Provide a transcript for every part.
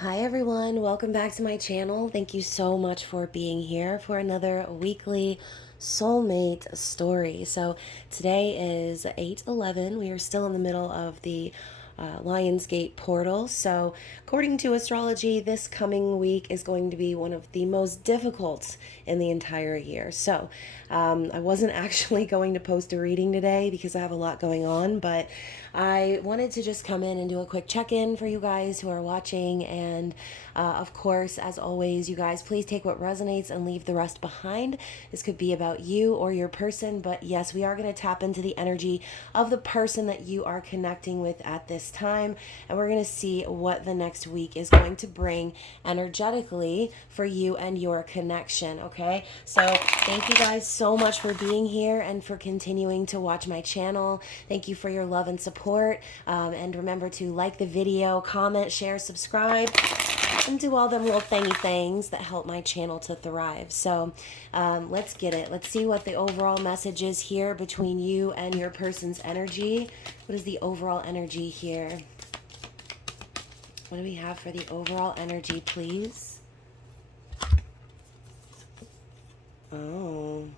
Hi everyone, welcome back to my channel. Thank you so much for being here for another weekly soulmate story. So today is 8/11. We are still in the middle of the Lionsgate portal. So according to astrology, this coming week is going to be one of the most difficult in the entire year. So I wasn't actually going to post a reading today because I have a lot going on, but I wanted to just come in and do a quick check-in for you guys who are watching. And of course, as always, you guys, please take what resonates and leave the rest behind. This could be about you or your person, but yes, we are going to tap into the energy of the person that you are connecting with at this time. And we're going to see what the next week is going to bring energetically for you and your connection. Okay. So thank you guys so much for being here and for continuing to watch my channel. Thank you for your love and support. And remember to like the video, comment, share, subscribe, and do all them little thingy things that help my channel to thrive. So let's get it. Let's see what the overall message is here between you and your person's energy. What is the overall energy here? What do we have for the overall energy, please? Oh.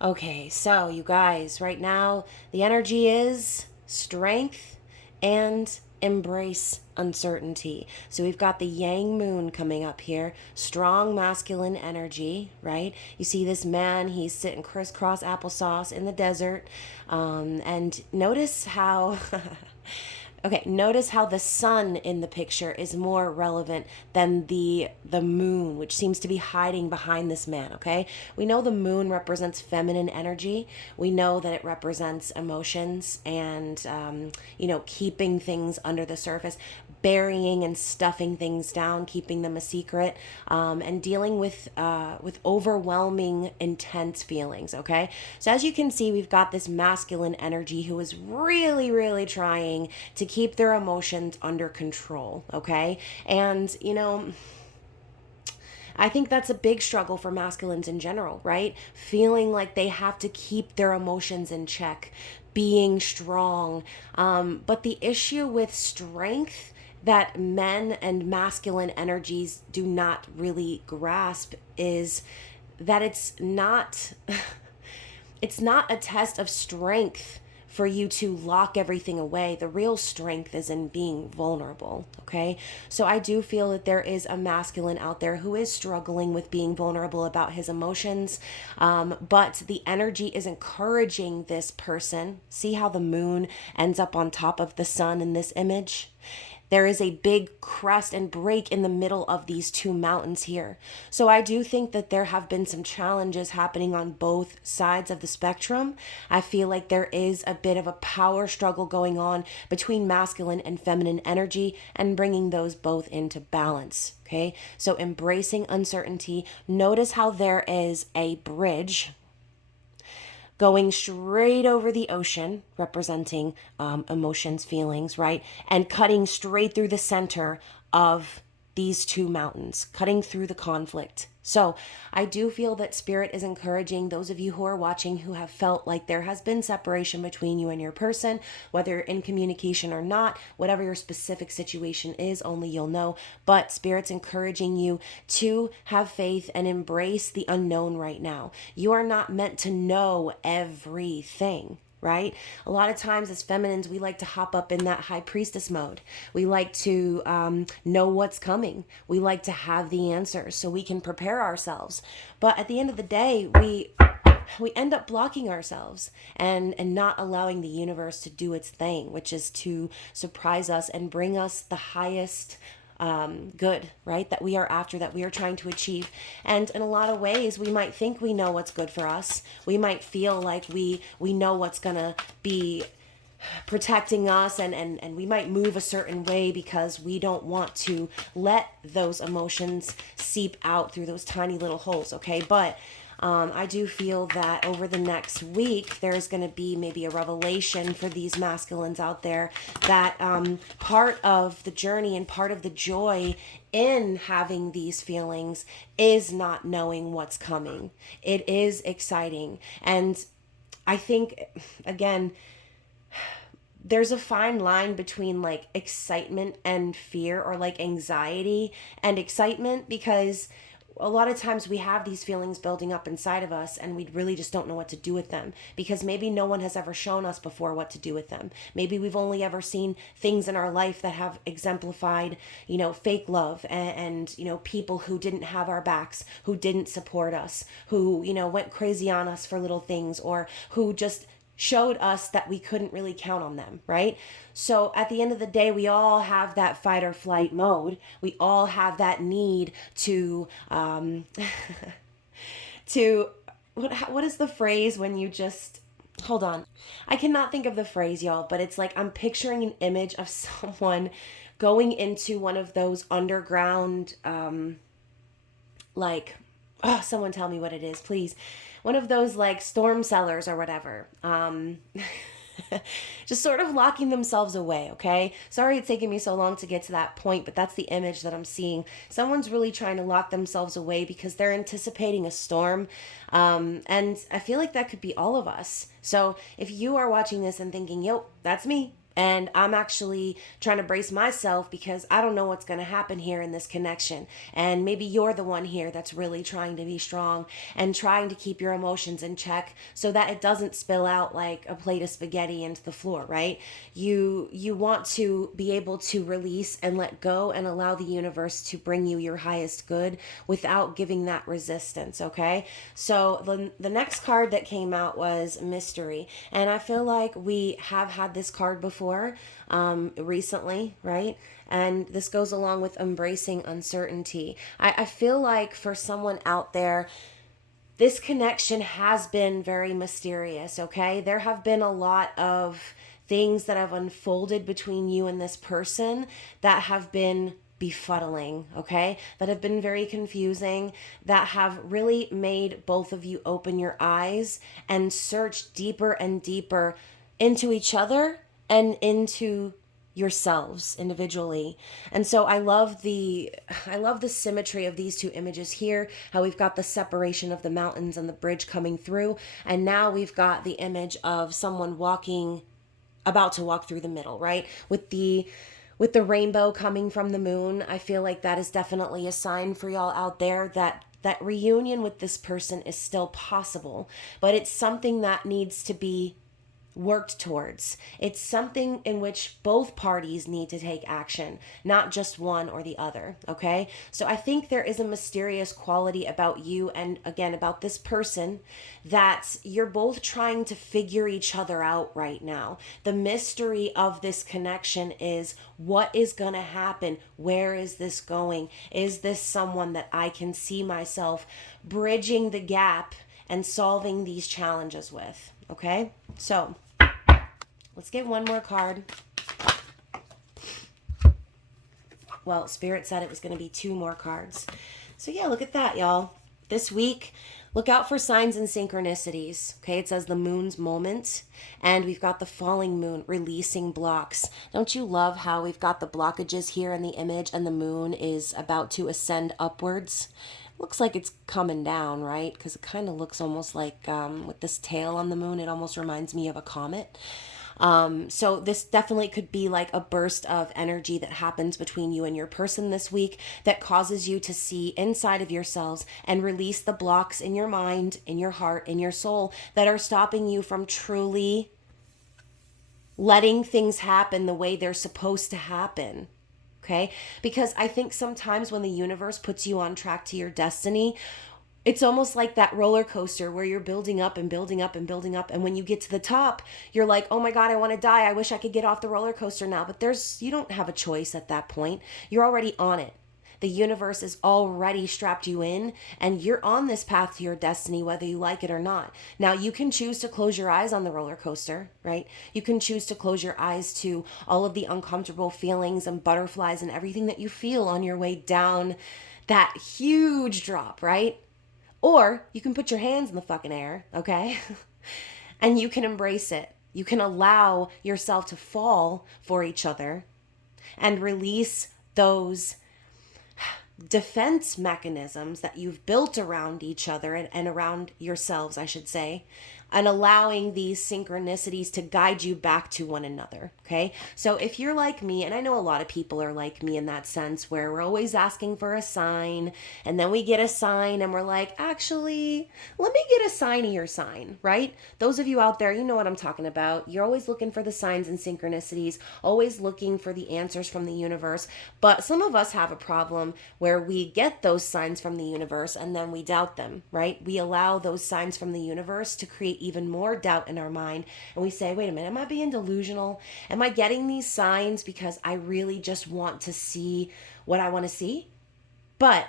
Okay, so you guys, right now, the energy is strength and embrace uncertainty. So we've got the yang moon coming up here, strong masculine energy, right? You see this man, he's sitting crisscross applesauce in the desert. And notice how Okay, notice how the sun in the picture is more relevant than the moon, which seems to be hiding behind this man, okay? We know the moon represents feminine energy. We know that it represents emotions and, keeping things under the surface, burying and stuffing things down, keeping them a secret, and dealing with overwhelming, intense feelings, okay? So as you can see, we've got this masculine energy who is really, really trying to keep their emotions under control, okay? And, I think that's a big struggle for masculines in general, right? Feeling like they have to keep their emotions in check, being strong. But the issue with strength that men and masculine energies do not really grasp is that it's not it's not a test of strength for you to lock everything away. The real strength is in being vulnerable, okay? So I do feel that there is a masculine out there who is struggling with being vulnerable about his emotions, but the energy is encouraging this person. See how the moon ends up on top of the sun in this image? There is a big crest and break in the middle of these two mountains here. So I do think that there have been some challenges happening on both sides of the spectrum. I feel like there is a bit of a power struggle going on between masculine and feminine energy and bringing those both into balance. Okay, so embracing uncertainty. Notice how there is a bridge going straight over the ocean, representing emotions, feelings, right? And cutting straight through the center of these two mountains, cutting through the conflict. So I do feel that Spirit is encouraging those of you who are watching who have felt like there has been separation between you and your person, whether in communication or not, whatever your specific situation is, only you'll know. But Spirit's encouraging you to have faith and embrace the unknown right now. You are not meant to know everything, right? A lot of times as feminines, we like to hop up in that high priestess mode. We like to know what's coming. We like to have the answers so we can prepare ourselves. But at the end of the day, we end up blocking ourselves and not allowing the universe to do its thing, which is to surprise us and bring us the highest good, right? That we are after, that we are trying to achieve. And in a lot of ways, we might think we know what's good for us. We might feel like we know what's gonna be protecting us, and we might move a certain way because we don't want to let those emotions seep out through those tiny little holes, okay? But I do feel that over the next week, there's going to be maybe a revelation for these masculines out there that part of the journey and part of the joy in having these feelings is not knowing what's coming. It is exciting. And I think, again, there's a fine line between like excitement and fear, or like anxiety and excitement, because a lot of times we have these feelings building up inside of us and we really just don't know what to do with them, because maybe no one has ever shown us before what to do with them. Maybe we've only ever seen things in our life that have exemplified, fake love, and people who didn't have our backs, who didn't support us, who, went crazy on us for little things, or who just showed us that we couldn't really count on them, right? So at the end of the day, we all have that fight or flight mode. We all have that need to to what is the phrase when you just hold on. I cannot think of the phrase, y'all, but it's like I'm picturing an image of someone going into one of those underground like, oh, someone tell me what it is, please. One of those like storm cellars or whatever. Just sort of locking themselves away, okay? Sorry it's taking me so long to get to that point, but that's the image that I'm seeing. Someone's really trying to lock themselves away because they're anticipating a storm. And I feel like that could be all of us. So if you are watching this and thinking, yo, that's me, and I'm actually trying to brace myself because I don't know what's going to happen here in this connection. And maybe you're the one here that's really trying to be strong and trying to keep your emotions in check so that it doesn't spill out like a plate of spaghetti into the floor, right? You want to be able to release and let go and allow the universe to bring you your highest good without giving that resistance, okay? So the next card that came out was Mystery. And I feel like we have had this card before recently, right? And this goes along with embracing uncertainty. I feel like for someone out there, this connection has been very mysterious, okay? There have been a lot of things that have unfolded between you and this person that have been befuddling, okay? That have been very confusing, that have really made both of you open your eyes and search deeper and deeper into each other and into yourselves individually. And so I love the symmetry of these two images here, how we've got the separation of the mountains and the bridge coming through, and now we've got the image of someone about to walk through the middle, right? With the rainbow coming from the moon. I feel like that is definitely a sign for y'all out there that reunion with this person is still possible, but it's something that needs to be worked towards. It's something in which both parties need to take action, not just one or the other, okay? So I think there is a mysterious quality about you and, again, about this person, that you're both trying to figure each other out right now. The mystery of this connection is, what is gonna happen? Where is this going? Is this someone that I can see myself bridging the gap and solving these challenges with, okay? So let's get one more card. Well, Spirit said it was going to be two more cards. So yeah, look at that, y'all. This week, look out for signs and synchronicities. Okay, it says the moon's moment, and we've got the falling moon releasing blocks. Don't you love how we've got the blockages here in the image, and the moon is about to ascend upwards? Looks like it's coming down, right? Because it kind of looks almost like, with this tail on the moon, it almost reminds me of a comet. So this definitely could be like a burst of energy that happens between you and your person this week that causes you to see inside of yourselves and release the blocks in your mind, in your heart, in your soul that are stopping you from truly letting things happen the way they're supposed to happen. Okay? Because I think sometimes when the universe puts you on track to your destiny, it's almost like that roller coaster where you're building up and building up and building up. And when you get to the top, you're like, oh my God, I want to die. I wish I could get off the roller coaster now. But you don't have a choice at that point. You're already on it. The universe is already strapped you in, and you're on this path to your destiny, whether you like it or not. Now, you can choose to close your eyes on the roller coaster, right? You can choose to close your eyes to all of the uncomfortable feelings and butterflies and everything that you feel on your way down that huge drop, right? Or you can put your hands in the fucking air, okay? And you can embrace it. You can allow yourself to fall for each other and release those defense mechanisms that you've built around each other and around yourselves, I should say. and allowing these synchronicities to guide you back to one another. Okay. So if you're like me, and I know a lot of people are like me in that sense, where we're always asking for a sign, and then we get a sign and we're like, actually, let me get a sign of your sign, right? Those of you out there, you know what I'm talking about. You're always looking for the signs and synchronicities, always looking for the answers from the universe. But some of us have a problem where we get those signs from the universe and then we doubt them, right? We allow those signs from the universe to create even more doubt in our mind. And we say, wait a minute, am I being delusional? Am I getting these signs because I really just want to see what I want to see? But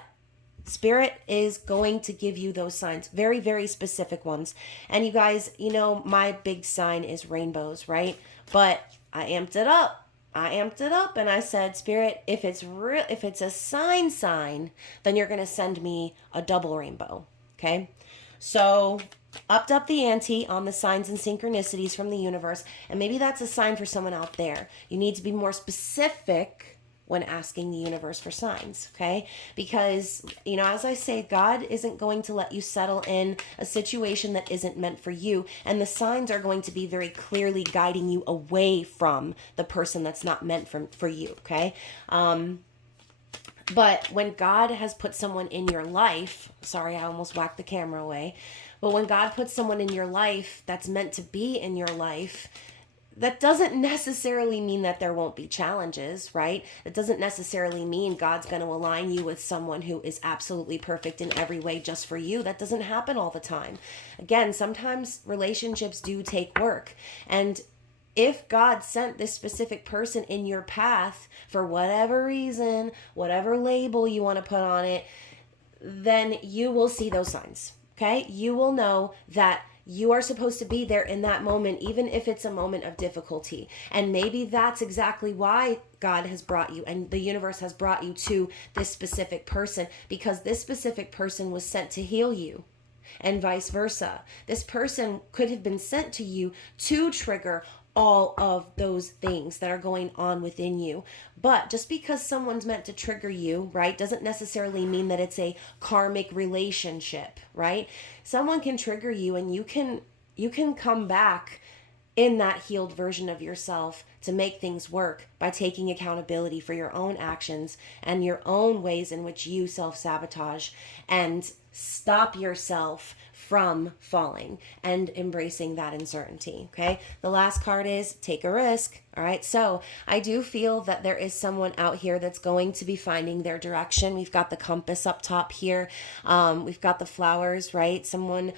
Spirit is going to give you those signs, very, very specific ones. And you guys, you know, my big sign is rainbows, right? But I amped it up. And I said, Spirit, if it's real, if it's a sign, then you're going to send me a double rainbow. Okay. So upped up the ante on the signs and synchronicities from the universe. And maybe that's a sign for someone out there. You need to be more specific when asking the universe for signs, okay? Because, you know, as I say, God isn't going to let you settle in a situation that isn't meant for you. And the signs are going to be very clearly guiding you away from the person that's not meant for you, okay? But when God has put someone in your life, sorry, I almost whacked the camera away. But when God puts someone in your life that's meant to be in your life, that doesn't necessarily mean that there won't be challenges, right? It doesn't necessarily mean God's going to align you with someone who is absolutely perfect in every way just for you. That doesn't happen all the time. Again, sometimes relationships do take work. And if God sent this specific person in your path for whatever reason, whatever label you want to put on it, then you will see those signs, okay? You will know that you are supposed to be there in that moment, even if it's a moment of difficulty. And maybe that's exactly why God has brought you and the universe has brought you to this specific person, because this specific person was sent to heal you, and vice versa. This person could have been sent to you to trigger all of those things that are going on within you. But just because someone's meant to trigger you, right, doesn't necessarily mean that it's a karmic relationship, right? Someone can trigger you and you can come back in that healed version of yourself to make things work by taking accountability for your own actions and your own ways in which you self-sabotage, and stop yourself from falling and embracing that uncertainty. Okay. The last card is take a risk. All right. So I do feel that there is someone out here that's going to be finding their direction. We've got the compass up top here. We've got the flowers, right? Someone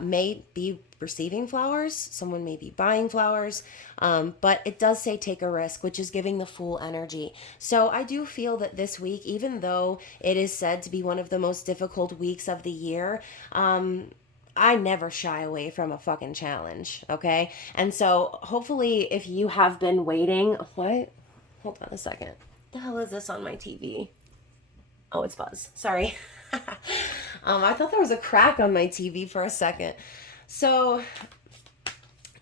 may be receiving flowers. Someone may be buying flowers. But it does say take a risk, which is giving the Fool energy. So I do feel that this week, even though it is said to be one of the most difficult weeks of the year, I never shy away from a fucking challenge, okay? And so hopefully if you have been waiting... What? Hold on a second. What the hell is this on my TV? Oh, it's Buzz. Sorry. I thought there was a crack on my TV for a second. So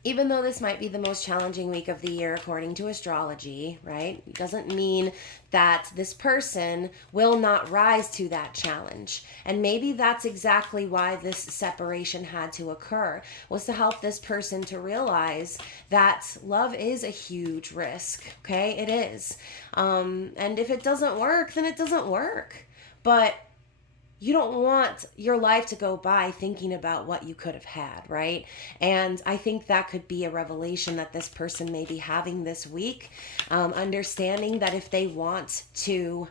even though this might be the most challenging week of the year according to astrology, right, it doesn't mean that this person will not rise to that challenge. And maybe that's exactly why this separation had to occur, was to help this person to realize that love is a huge risk, okay? It is. And if it doesn't work, then it doesn't work. But you don't want your life to go by thinking about what you could have had, right? And I think that could be a revelation that this person may be having this week, understanding that if they want to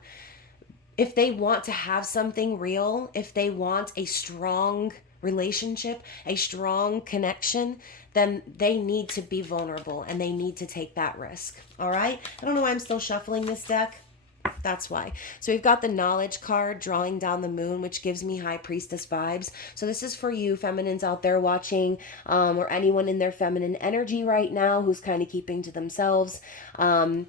have something real, if they want a strong relationship, a strong connection, then they need to be vulnerable and they need to take that risk. All right? I don't know why I'm still shuffling this deck. That's why. So we've got the knowledge card drawing down the moon, which gives me high priestess vibes. So this is for you feminines out there watching, or anyone in their feminine energy right now who's kind of keeping to themselves.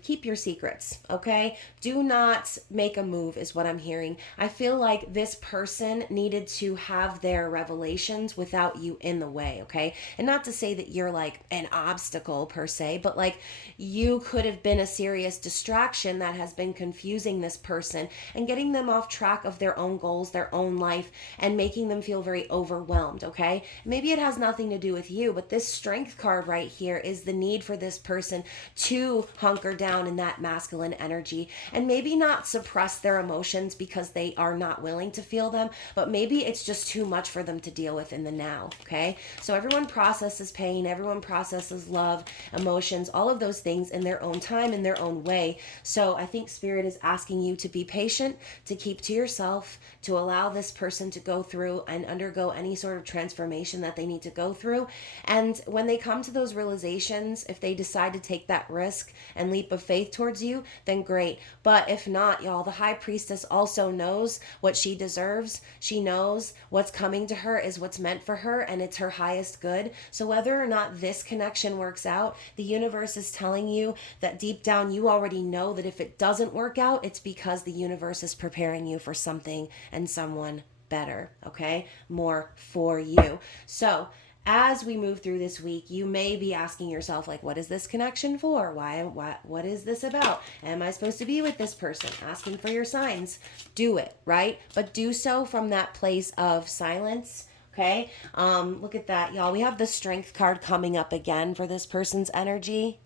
Keep your secrets, okay? Do not make a move is what I'm hearing. I feel like this person needed to have their revelations without you in the way, okay? And not to say that you're like an obstacle per se, but like you could have been a serious distraction that has been confused confusing this person and getting them off track of their own goals, their own life, and making them feel very overwhelmed, okay? Maybe it has nothing to do with you, but this strength card right here is the need for this person to hunker down in that masculine energy and maybe not suppress their emotions because they are not willing to feel them, but maybe it's just too much for them to deal with in the now, okay? So everyone processes pain, everyone processes love, emotions, all of those things in their own time, in their own way. So I think Spirit is asking you to be patient, to keep to yourself, to allow this person to go through and undergo any sort of transformation that they need to go through. And when they come to those realizations, if they decide to take that risk and leap of faith towards you, then great. But if not, y'all, the High Priestess also knows what she deserves. She knows what's coming to her is what's meant for her, and it's her highest good. So whether or not this connection works out, the universe is telling you that deep down you already know that if it doesn't work out, it's because the universe is preparing you for something and someone better, okay? More for you. So as we move through this week, you may be asking yourself, like, what is this connection for? What is this about? Am I supposed to be with this person? Asking for your signs. Do it, right? But do so from that place of silence. Okay. Look at that, y'all. We have the Strength card coming up again for this person's energy.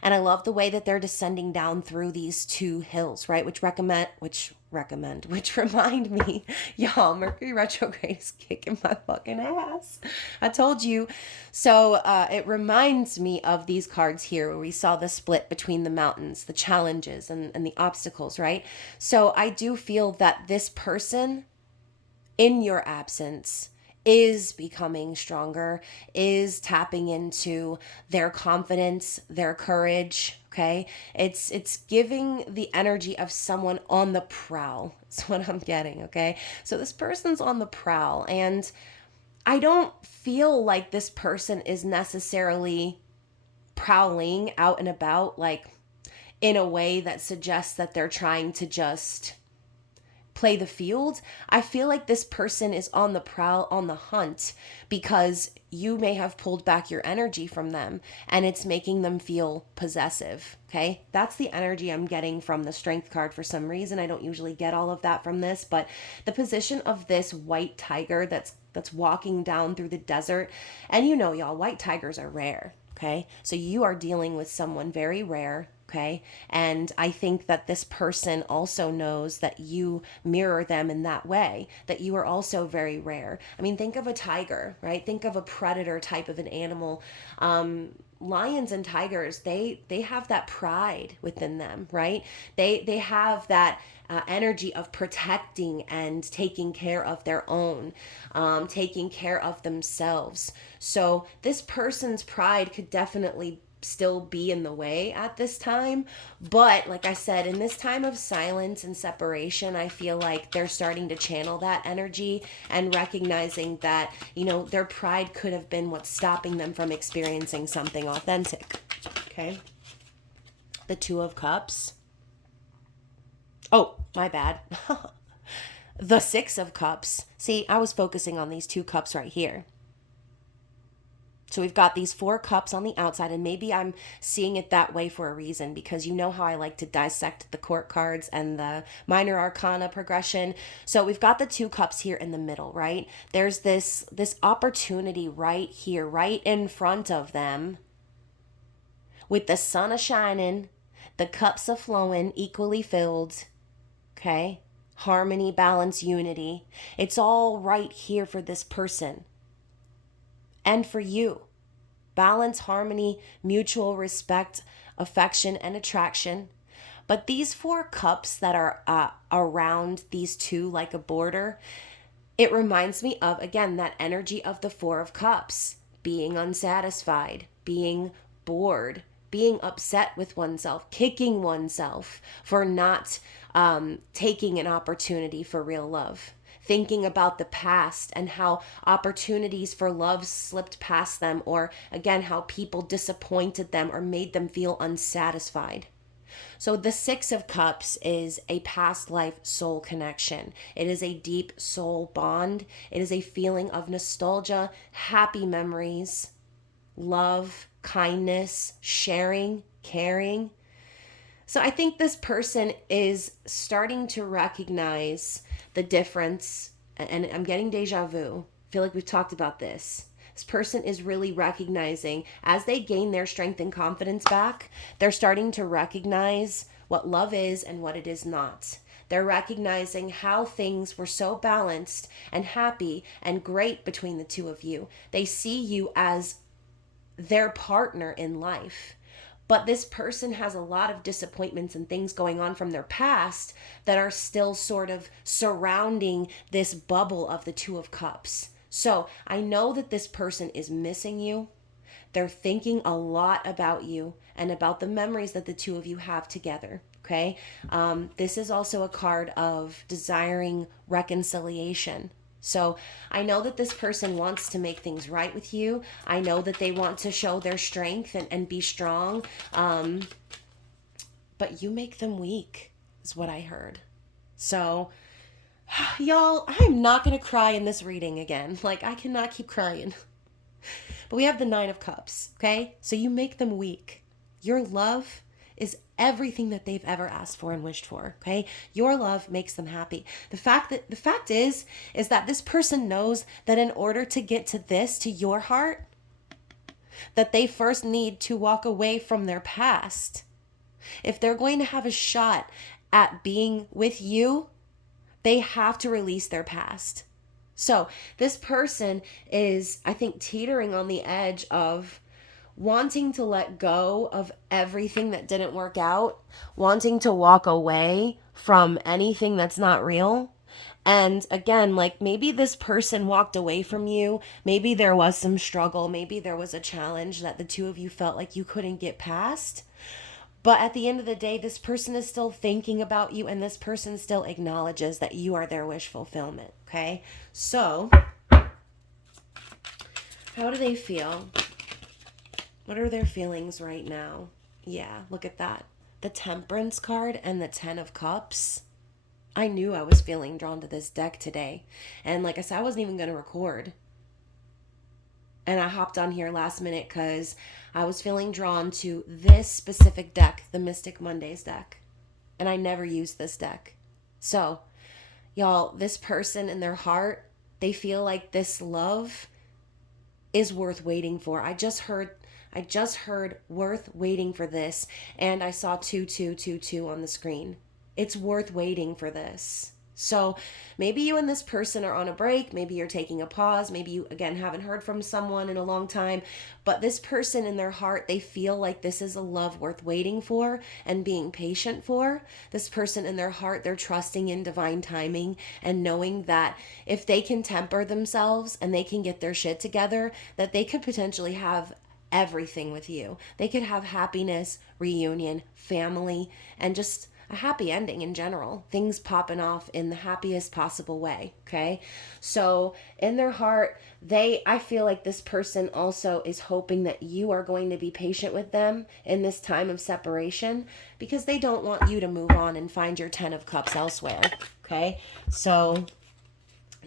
And I love the way that they're descending down through these two hills, right? Which remind me, y'all, Mercury retrograde is kicking my fucking ass. I told you. So it reminds me of these cards here where we saw the split between the mountains, the challenges, and the obstacles, right? So I do feel that this person, in your absence, is becoming stronger, is tapping into their confidence, their courage, okay? It's giving the energy of someone on the prowl. That's what I'm getting, okay? So this person's on the prowl, and I don't feel like this person is necessarily prowling out and about, like, in a way that suggests that they're trying to just play the field. I feel like this person is on the prowl, on the hunt, because you may have pulled back your energy from them and it's making them feel possessive. Okay. That's the energy I'm getting from the Strength card for some reason. I don't usually get all of that from this, but the position of this white tiger that's walking down through the desert. And you know, y'all, white tigers are rare. Okay. So you are dealing with someone very rare. Okay. And I think that this person also knows that you mirror them in that way, that you are also very rare. I mean, think of a tiger, right? Think of a predator type of an animal. Lions and tigers, they have that pride within them, right? They have that energy of protecting and taking care of their own, taking care of themselves. So this person's pride could definitely still be in the way at this time, but like I said, in this time of silence and separation, I feel like they're starting to channel that energy and recognizing that, you know, their pride could have been what's stopping them from experiencing something authentic. Okay, the Two of Cups. Oh, my bad. The Six of Cups. See, I was focusing on these two cups right here. So we've got these four cups on the outside, and maybe I'm seeing it that way for a reason, because you know how I like to dissect the court cards and the minor arcana progression. So we've got the two cups here in the middle, right? There's this opportunity right here, right in front of them, with the sun a shining, the cups a flowing, equally filled, okay? Harmony, balance, unity. It's all right here for this person. And for you, balance, harmony, mutual respect, affection, and attraction. But these four cups that are around these two like a border, it reminds me of, again, that energy of the Four of Cups, being unsatisfied, being bored, being upset with oneself, kicking oneself for not taking an opportunity for real love. Thinking about the past and how opportunities for love slipped past them, or again, how people disappointed them or made them feel unsatisfied. So the Six of Cups is a past life soul connection. It is a deep soul bond. It is a feeling of nostalgia, happy memories, love, kindness, sharing, caring. So I think this person is starting to recognize the difference, and I'm getting deja vu. I feel like we've talked about this. This person is really recognizing as they gain their strength and confidence back, they're starting to recognize what love is and what it is not. They're recognizing how things were so balanced and happy and great between the two of you. They see you as their partner in life. But this person has a lot of disappointments and things going on from their past that are still sort of surrounding this bubble of the Two of Cups. So I know that this person is missing you. They're thinking a lot about you and about the memories that the two of you have together. Okay. This is also a card of desiring reconciliation. So I know that this person wants to make things right with you. I know that they want to show their strength and be strong. But you make them weak, is what I heard. So, y'all, I'm not going to cry in this reading again. Like, I cannot keep crying. But we have the Nine of Cups, okay? So you make them weak. Your love is everything that they've ever asked for and wished for, okay? Your love makes them happy. The fact is that this person knows that in order to get to this, to your heart, that they first need to walk away from their past. If they're going to have a shot at being with you, they have to release their past. So this person is, I think, teetering on the edge of wanting to let go of everything that didn't work out, wanting to walk away from anything that's not real. And again, like maybe this person walked away from you. Maybe there was some struggle. Maybe there was a challenge that the two of you felt like you couldn't get past. But at the end of the day, this person is still thinking about you, and this person still acknowledges that you are their wish fulfillment. Okay? So, how do they feel? What are their feelings right now? Yeah, look at that. The Temperance card and the Ten of Cups. I knew I was feeling drawn to this deck today. And like I said, I wasn't even going to record. And I hopped on here last minute because I was feeling drawn to this specific deck, the Mystic Mondays deck. And I never used this deck. So, y'all, this person in their heart, they feel like this love is worth waiting for. I just heard worth waiting for this, and I saw 2222 on the screen. It's worth waiting for this. So maybe you and this person are on a break, maybe you're taking a pause, maybe you again haven't heard from someone in a long time, but this person in their heart, they feel like this is a love worth waiting for and being patient for. This person in their heart, they're trusting in divine timing and knowing that if they can temper themselves and they can get their shit together, that they could potentially have everything with you. They could have happiness, reunion, family, and just a happy ending in general. Things popping off in the happiest possible way, okay? So in their heart, I feel like this person also is hoping that you are going to be patient with them in this time of separation because they don't want you to move on and find your 10 of Cups elsewhere, okay? So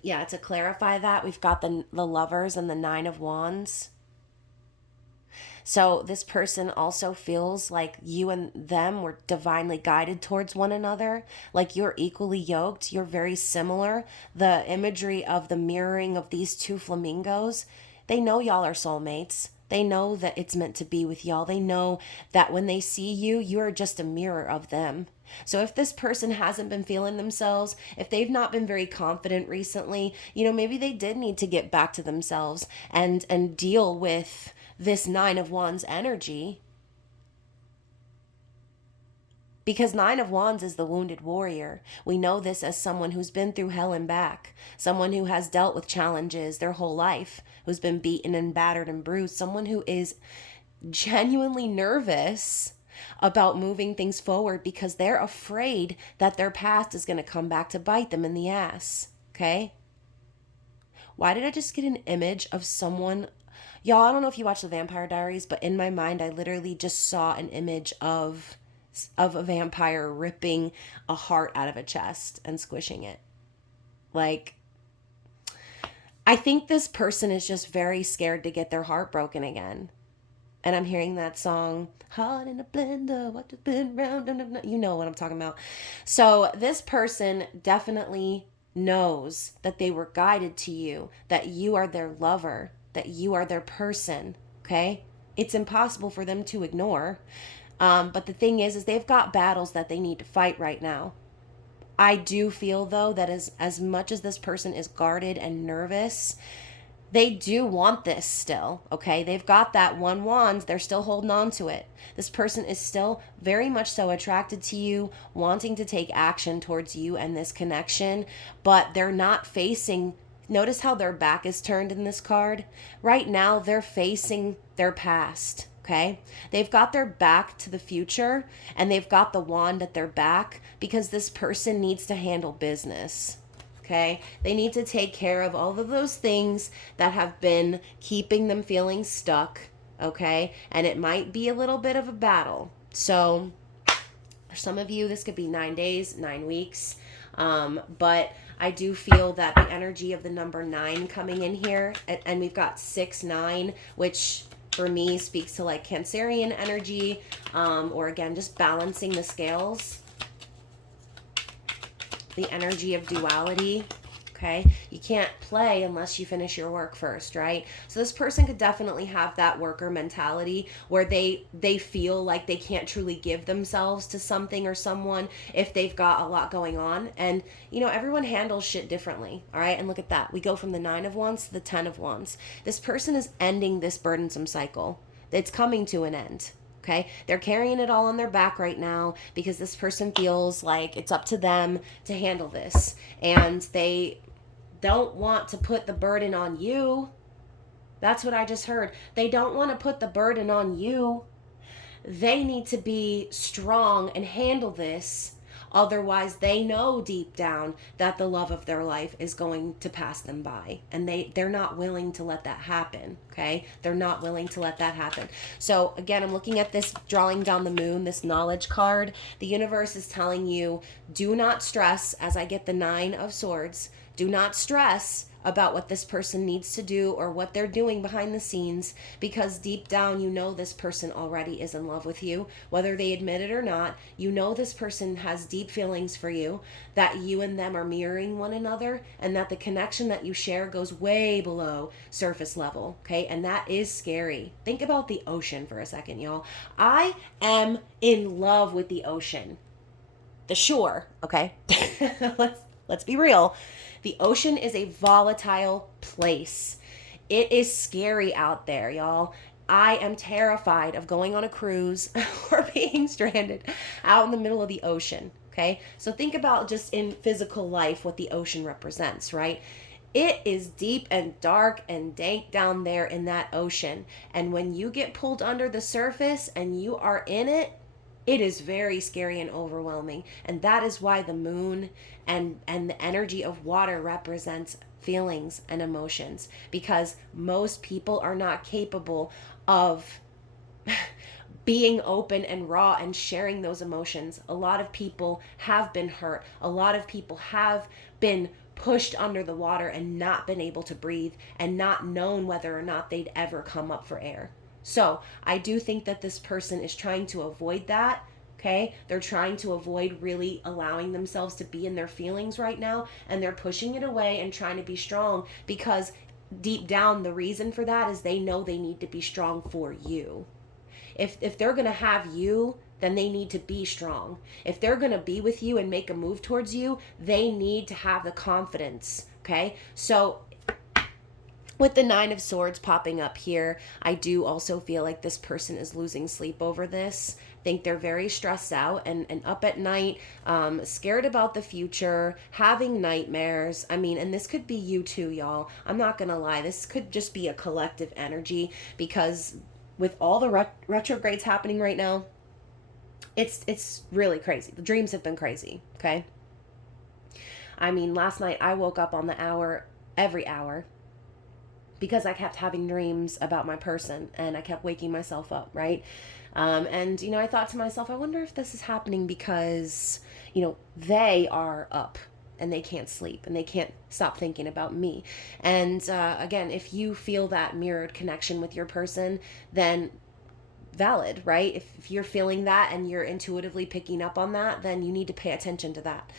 yeah, to clarify that, we've got the Lovers and the 9 of Wands. So this person also feels like you and them were divinely guided towards one another, like you're equally yoked, you're very similar. The imagery of the mirroring of these two flamingos, they know y'all are soulmates. They know that it's meant to be with y'all. They know that when they see you, you're just a mirror of them. So if this person hasn't been feeling themselves, if they've not been very confident recently, maybe they did need to get back to themselves and deal with this 9 of Wands energy, because 9 of Wands is the wounded warrior. We know this as someone who's been through hell and back, someone who has dealt with challenges their whole life, who's been beaten and battered and bruised, someone who is genuinely nervous about moving things forward because they're afraid that their past is going to come back to bite them in the ass, okay? Why did I just get an image of someone? Y'all, I don't know if you watch The Vampire Diaries, but in my mind, I literally just saw an image of a vampire ripping a heart out of a chest and squishing it. Like, I think this person is just very scared to get their heart broken again. And I'm hearing that song, Hot in a Blender, what has been round, you know what I'm talking about. So this person definitely knows that they were guided to you, that you are their lover, that you are their person, okay? It's impossible for them to ignore. But the thing is they've got battles that they need to fight right now. I do feel though that as much as this person is guarded and nervous, they do want this still, okay? They've got that one wand, they're still holding on to it. This person is still very much so attracted to you, wanting to take action towards you and this connection, but they're not facing. Notice how their back is turned in this card? Right now, they're facing their past, okay? They've got their back to the future and they've got the wand at their back because this person needs to handle business. Okay, they need to take care of all of those things that have been keeping them feeling stuck. Okay, and it might be a little bit of a battle. So, for some of you, this could be 9 days, 9 weeks. But I do feel that the energy of the number 9 coming in here, and we've got 6, 9, which for me speaks to like Cancerian energy, or again, just balancing the scales. The energy of duality, okay? You can't play unless you finish your work first, right? So this person could definitely have that worker mentality where they feel like they can't truly give themselves to something or someone if they've got a lot going on. And, you know, everyone handles shit differently, all right? And look at that. We go from the 9 of Wands to the 10 of Wands. This person is ending this burdensome cycle. It's coming to an end. Okay, they're carrying it all on their back right now because this person feels like it's up to them to handle this, and they don't want to put the burden on you. That's what I just heard. They don't want to put the burden on you. They need to be strong and handle this. Otherwise, they know deep down that the love of their life is going to pass them by. And they're not willing to let that happen, okay? They're not willing to let that happen. So, again, I'm looking at this drawing down the moon, this knowledge card. The universe is telling you, do not stress, as I get the 9 of Swords, do not stress about what this person needs to do or what they're doing behind the scenes, because deep down you know this person already is in love with you, whether they admit it or not. You know this person has deep feelings for you, that you and them are mirroring one another, and that the connection that you share goes way below surface level, okay? And that is scary. Think about the ocean for a second, y'all. I am in love with the ocean, the shore, okay? let's be real. The ocean is a volatile place. It is scary out there, y'all. I am terrified of going on a cruise or being stranded out in the middle of the ocean, okay? So think about just in physical life what the ocean represents, right? It is deep and dark and dank down there in that ocean. And when you get pulled under the surface and you are in it, it is very scary and overwhelming. And that is why the moon and the energy of water represents feelings and emotions, because most people are not capable of being open and raw and sharing those emotions. A lot of people have been hurt. A lot of people have been pushed under the water and not been able to breathe and not known whether or not they'd ever come up for air. So I do think that this person is trying to avoid that. Okay, they're trying to avoid really allowing themselves to be in their feelings right now, and they're pushing it away and trying to be strong, because deep down the reason for that is they know they need to be strong for you. If they're going to have you, then they need to be strong. If they're going to be with you and make a move towards you, they need to have the confidence, okay? So with the 9 of Swords popping up here, I do also feel like this person is losing sleep over this. I think they're very stressed out and up at night, scared about the future, having nightmares. I mean, and this could be you too, y'all. I'm not going to lie. This could just be a collective energy, because with all the retrogrades happening right now, it's really crazy. The dreams have been crazy, okay? I mean, last night I woke up on the hour, every hour, because I kept having dreams about my person and I kept waking myself up, right? And, you know, I thought to myself, I wonder if this is happening because, you know, they are up and they can't sleep and they can't stop thinking about me. And again, if you feel that mirrored connection with your person, then valid, right? If you're feeling that and you're intuitively picking up on that, then you need to pay attention to that.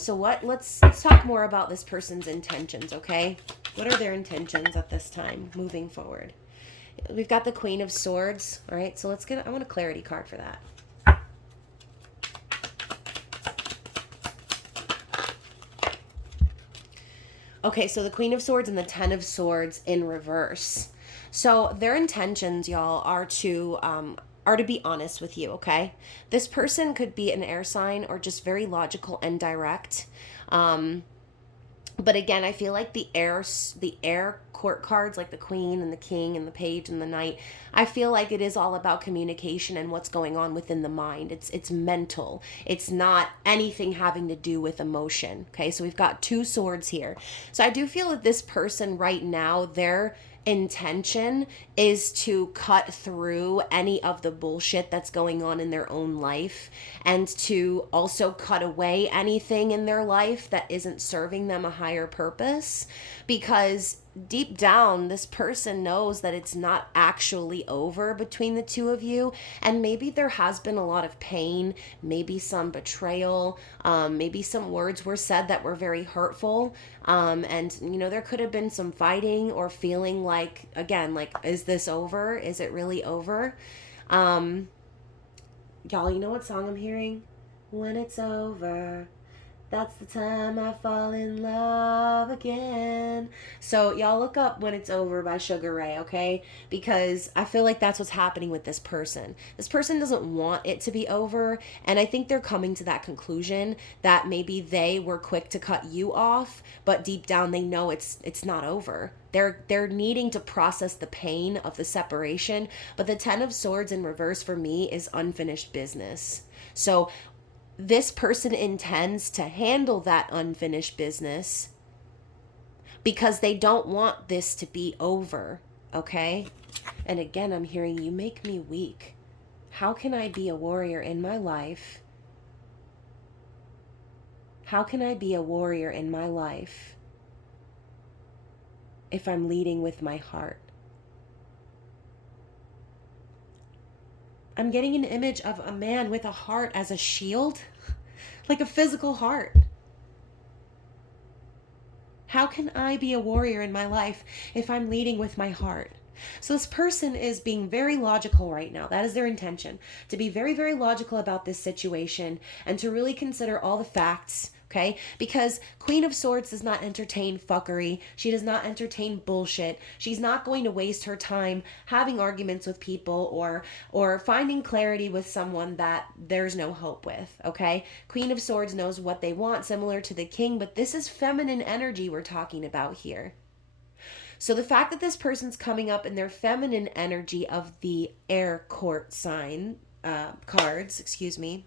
So let's talk more about this person's intentions, okay? What are their intentions at this time moving forward? We've got the Queen of Swords, all right? So I want a clarity card for that. Okay, so the Queen of Swords and the Ten of Swords in reverse. So their intentions, y'all, are to be honest with you, okay? This person could be an air sign or just very logical and direct. But again, I feel like the air court cards, like the Queen and the King and the Page and the Knight, I feel like it is all about communication and what's going on within the mind. It's mental. It's not anything having to do with emotion. Okay, so we've got two swords here. So I do feel that this person right now, their intention is to cut through any of the bullshit that's going on in their own life, and to also cut away anything in their life that isn't serving them a higher purpose, because deep down this person knows that it's not actually over between the two of you, and maybe there has been a lot of pain, maybe some betrayal, maybe some words were said that were very hurtful, and there could have been some fighting or feeling like, again, like, is this over? Is it really over? Y'all, you know what song I'm hearing? When it's over, that's the time I fall in love again. So y'all look up When It's Over by Sugar Ray, okay? Because I feel like that's what's happening with this person. This person doesn't want it to be over, and I think they're coming to that conclusion that maybe they were quick to cut you off, but deep down they know it's not over. They're needing to process the pain of the separation, but the Ten of Swords in reverse for me is unfinished business. So this person intends to handle that unfinished business because they don't want this to be over, okay? And again, I'm hearing, you make me weak. How can I be a warrior in my life? How can I be a warrior in my life if I'm leading with my heart? I'm getting an image of a man with a heart as a shield, like a physical heart. How can I be a warrior in my life if I'm leading with my heart? So this person is being very logical right now. That is their intention, to be very, very logical about this situation and to really consider all the facts, okay? Because Queen of Swords does not entertain fuckery. She does not entertain bullshit. She's not going to waste her time having arguments with people or finding clarity with someone that there's no hope with, okay? Queen of Swords knows what they want, similar to the King, but this is feminine energy we're talking about here. So the fact that this person's coming up in their feminine energy of the air court sign cards, excuse me.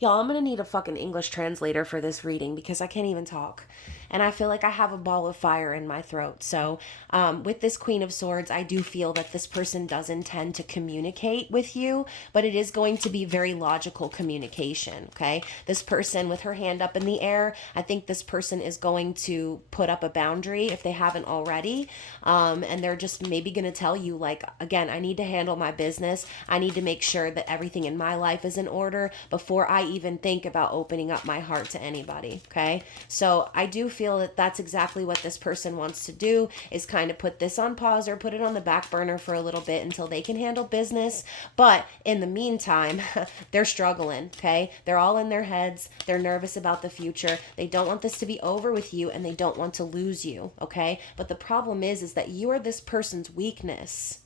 Y'all, I'm going to need a fucking English translator for this reading because I can't even talk. And I feel like I have a ball of fire in my throat. So with this Queen of Swords, I do feel that this person does intend to communicate with you, but it is going to be very logical communication, okay? This person with her hand up in the air, I think this person is going to put up a boundary if they haven't already. And they're just maybe going to tell you, like, again, I need to handle my business. I need to make sure that everything in my life is in order before I even think about opening up my heart to anybody, okay? So I do feel that that's exactly what this person wants to do, is kind of put this on pause or put it on the back burner for a little bit until they can handle business. But in the meantime, they're struggling, okay? They're all in their heads. They're nervous about the future. They don't want this to be over with you, and they don't want to lose you, okay? But the problem is that you are this person's weakness.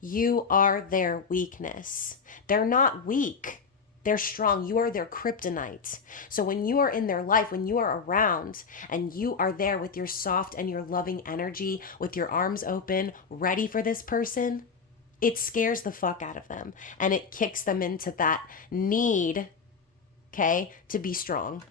You are their weakness. They're not weak. They're strong. You are their kryptonite. So when you are in their life, when you are around and you are there with your soft and your loving energy, with your arms open, ready for this person, it scares the fuck out of them. And it kicks them into that need, okay, to be strong.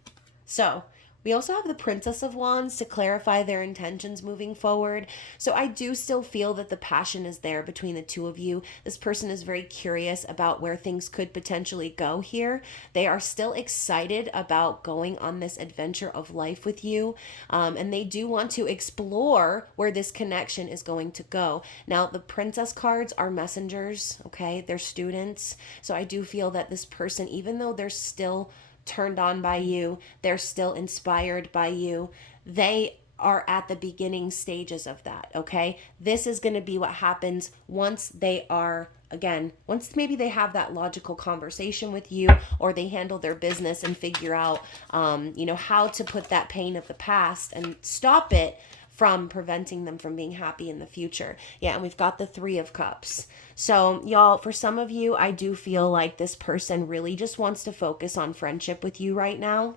So We also have the Princess of Wands to clarify their intentions moving forward. So I do still feel that the passion is there between the two of you. This person is very curious about where things could potentially go here. They are still excited about going on this adventure of life with you. And they do want to explore where this connection is going to go. Now, the Princess cards are messengers, okay? They're students. So I do feel that this person, even though they're still turned on by you, they're still inspired by you, they are at the beginning stages of that, okay? This is going to be what happens once they are, again, once maybe they have that logical conversation with you, or they handle their business and figure out how to put that pain of the past and stop it from preventing them from being happy in the future. Yeah, and we've got the Three of Cups. So, y'all, for some of you, I do feel like this person really just wants to focus on friendship with you right now.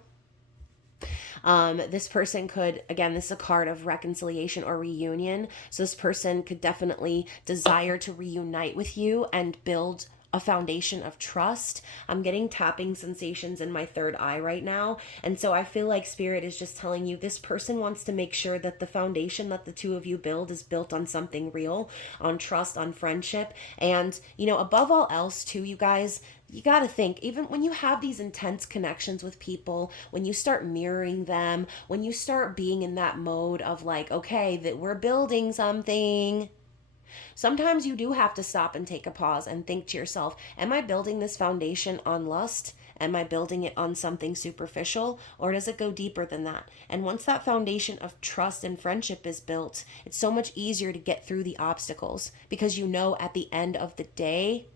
This person could, again, this is a card of reconciliation or reunion. So this person could definitely desire to reunite with you and build a foundation of trust. I'm getting tapping sensations in my third eye right now. And so I feel like Spirit is just telling you this person wants to make sure that the foundation that the two of you build is built on something real, on trust, on friendship. And, above all else, too, you guys, you got to think, even when you have these intense connections with people, when you start mirroring them, when you start being in that mode of like, okay, that we're building something, sometimes you do have to stop and take a pause and think to yourself, am I building this foundation on lust? Am I building it on something superficial, or does it go deeper than that? And once that foundation of trust and friendship is built, it's so much easier to get through the obstacles, because at the end of the day,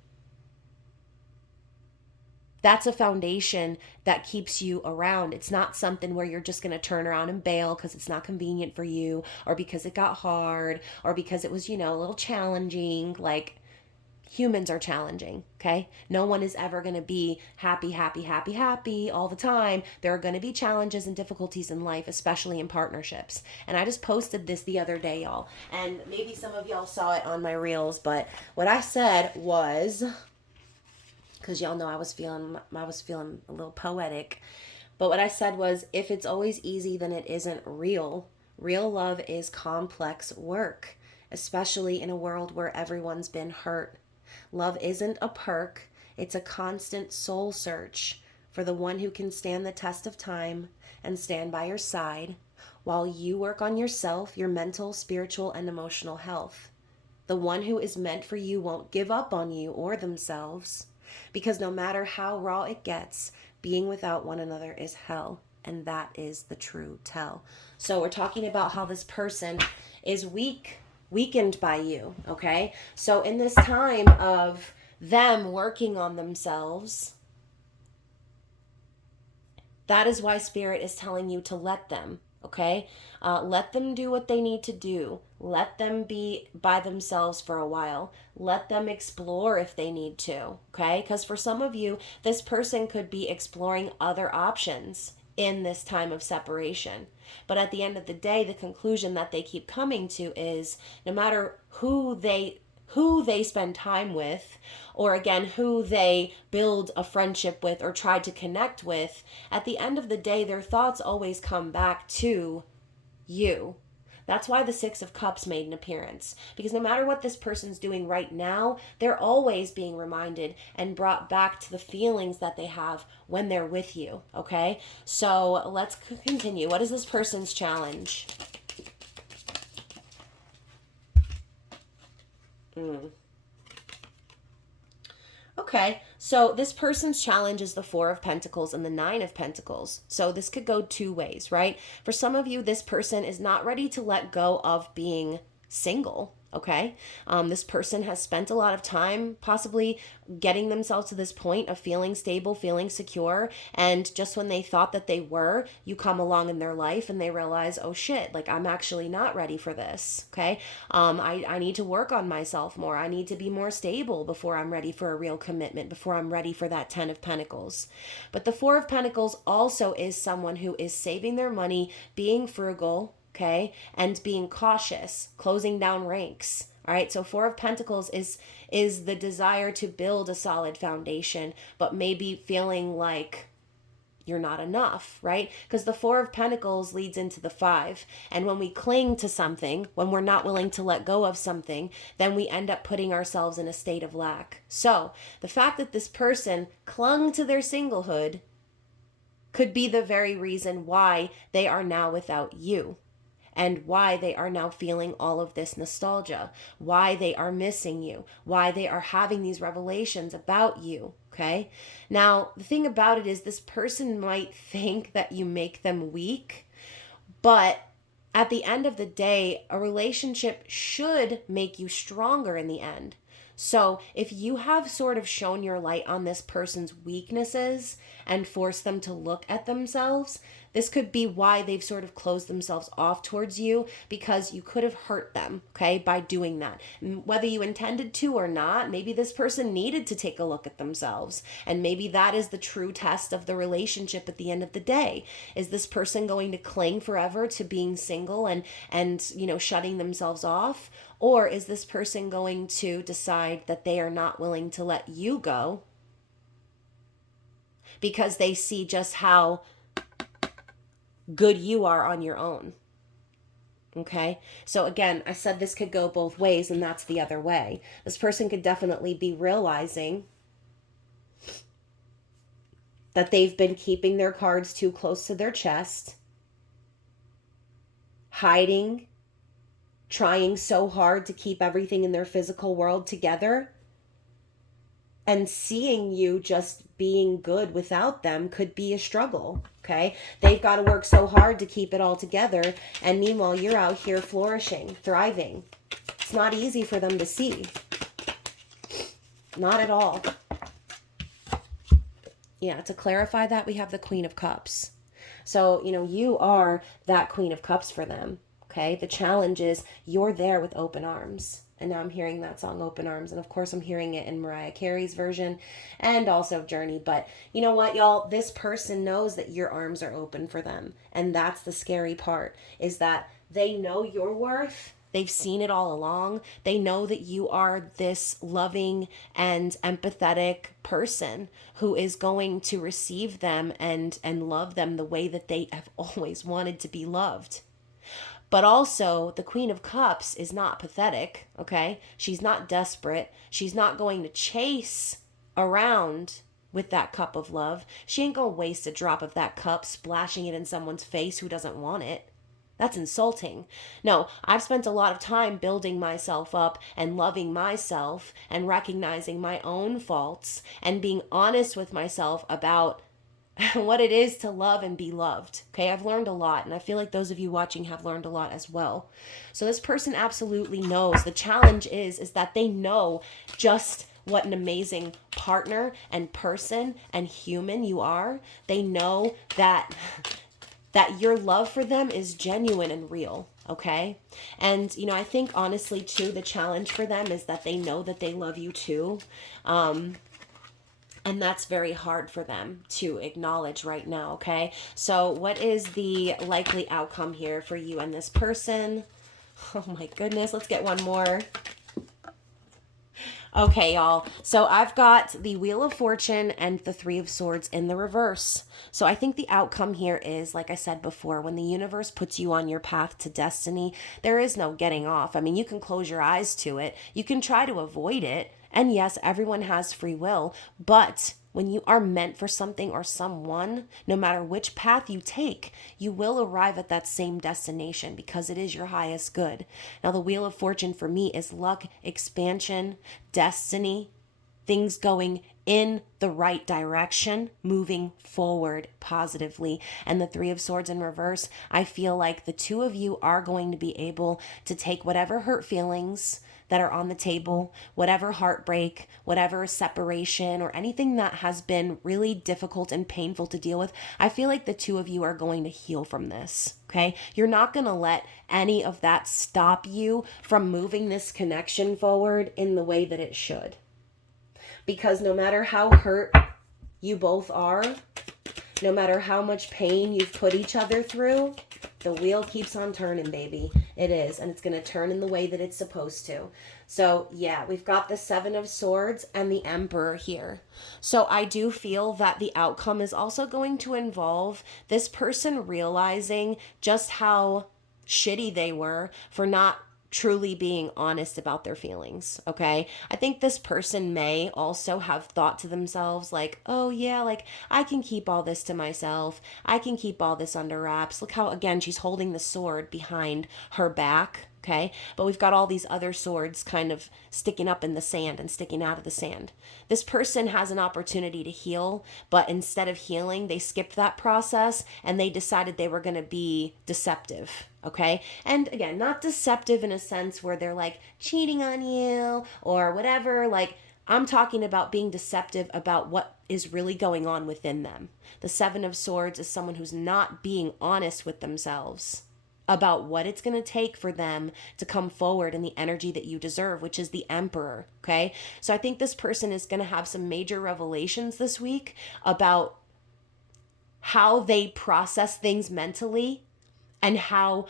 that's a foundation that keeps you around. It's not something where you're just going to turn around and bail because it's not convenient for you, or because it got hard, or because it was, a little challenging. Like, humans are challenging, okay? No one is ever going to be happy, happy, happy, happy all the time. There are going to be challenges and difficulties in life, especially in partnerships. And I just posted this the other day, y'all. And maybe some of y'all saw it on my reels, but what I said was, because y'all know I was feeling a little poetic. But what I said was, if it's always easy, then it isn't real. Real love is complex work, especially in a world where everyone's been hurt. Love isn't a perk. It's a constant soul search for the one who can stand the test of time and stand by your side while you work on yourself, your mental, spiritual, and emotional health. The one who is meant for you won't give up on you or themselves. Because no matter how raw it gets, being without one another is hell. And that is the true tell. So we're talking about how this person is weakened by you, okay? So in this time of them working on themselves, that is why Spirit is telling you to let them, okay? Let them do what they need to do. Let them be by themselves for a while. Let them explore if they need to, okay? Because for some of you, this person could be exploring other options in this time of separation. But at the end of the day, the conclusion that they keep coming to is, no matter who they spend time with, or again, who they build a friendship with or try to connect with, at the end of the day, their thoughts always come back to you. That's why the Six of Cups made an appearance. Because no matter what this person's doing right now, they're always being reminded and brought back to the feelings that they have when they're with you, okay? So let's continue. What is this person's challenge? Okay, so this person's challenge is the Four of Pentacles and the Nine of Pentacles. So this could go two ways, right? For some of you, this person is not ready to let go of being single, okay? This person has spent a lot of time possibly getting themselves to this point of feeling stable, feeling secure, and just when they thought that they were, you come along in their life and they realize, oh shit, like I'm actually not ready for this, okay? I need to work on myself more. I need to be more stable before I'm ready for a real commitment, before I'm ready for that Ten of Pentacles. But the Four of Pentacles also is someone who is saving their money, being frugal, okay, and being cautious, closing down ranks. All right, so Four of Pentacles is the desire to build a solid foundation, but maybe feeling like you're not enough, right? Because the Four of Pentacles leads into the Five. And when we cling to something, when we're not willing to let go of something, then we end up putting ourselves in a state of lack. So the fact that this person clung to their singlehood could be the very reason why they are now without you. And why they are now feeling all of this nostalgia, why they are missing you, why they are having these revelations about you, okay? Now, the thing about it is this person might think that you make them weak, but at the end of the day, a relationship should make you stronger in the end. So if you have sort of shown your light on this person's weaknesses and forced them to look at themselves, this could be why they've sort of closed themselves off towards you, because you could have hurt them, okay, by doing that. Whether you intended to or not, maybe this person needed to take a look at themselves. And maybe that is the true test of the relationship at the end of the day. Is this person going to cling forever to being single and shutting themselves off? Or is this person going to decide that they are not willing to let you go because they see just how good you are on your own? Okay? So again, I said this could go both ways, and that's the other way. This person could definitely be realizing that they've been keeping their cards too close to their chest, hiding, trying so hard to keep everything in their physical world together, and seeing you just being good without them could be a struggle, okay? They've got to work so hard to keep it all together, and meanwhile, you're out here flourishing, thriving. It's not easy for them to see. Not at all. Yeah, to clarify that, we have the Queen of Cups. So, you are that Queen of Cups for them. Okay, the challenge is you're there with open arms. And now I'm hearing that song, Open Arms. And of course, I'm hearing it in Mariah Carey's version and also Journey. But you know what, y'all? This person knows that your arms are open for them. And that's the scary part, is that they know your worth. They've seen it all along. They know that you are this loving and empathetic person who is going to receive them and love them the way that they have always wanted to be loved. But also, the Queen of Cups is not pathetic, okay? She's not desperate. She's not going to chase around with that cup of love. She ain't going to waste a drop of that cup splashing it in someone's face who doesn't want it. That's insulting. No, I've spent a lot of time building myself up and loving myself and recognizing my own faults and being honest with myself about what it is to love and be loved. Okay, I've learned a lot, and I feel like those of you watching have learned a lot as well. So this person absolutely knows. The challenge is that they know just what an amazing partner and person and human you are. They know that your love for them is genuine and real. Okay. And, I think honestly too, the challenge for them is that they know that they love you too. And that's very hard for them to acknowledge right now, okay? So what is the likely outcome here for you and this person? Oh my goodness, let's get one more. Okay, y'all. So I've got the Wheel of Fortune and the Three of Swords in the reverse. So I think the outcome here is, like I said before, when the universe puts you on your path to destiny, there is no getting off. I mean, you can close your eyes to it. You can try to avoid it. And yes, everyone has free will, but when you are meant for something or someone, no matter which path you take, you will arrive at that same destination because it is your highest good. Now, the Wheel of Fortune for me is luck, expansion, destiny, things going in the right direction, moving forward positively. And the Three of Swords in reverse, I feel like the two of you are going to be able to take whatever hurt feelings that are on the table, whatever heartbreak, whatever separation, or anything that has been really difficult and painful to deal with. I feel like the two of you are going to heal from this, okay? You're not going to let any of that stop you from moving this connection forward in the way that it should. Because no matter how hurt you both are, no matter how much pain you've put each other through, the wheel keeps on turning, baby. It is, and it's going to turn in the way that it's supposed to. So, yeah, we've got the Seven of Swords and the Emperor here. So, I do feel that the outcome is also going to involve this person realizing just how shitty they were for not truly being honest about their feelings, okay? I think this person may also have thought to themselves, like, oh yeah, like I can keep all this to myself. I can keep all this under wraps. Look how, again, she's holding the sword behind her back, okay? But we've got all these other swords kind of sticking up in the sand and sticking out of the sand. This person has an opportunity to heal, but instead of healing, they skipped that process and they decided they were going to be deceptive. Okay. And again, not deceptive in a sense where they're like cheating on you or whatever. Like, I'm talking about being deceptive about what is really going on within them. The Seven of Swords is someone who's not being honest with themselves about what it's going to take for them to come forward in the energy that you deserve, which is the Emperor. Okay. So I think this person is going to have some major revelations this week about how they process things mentally and how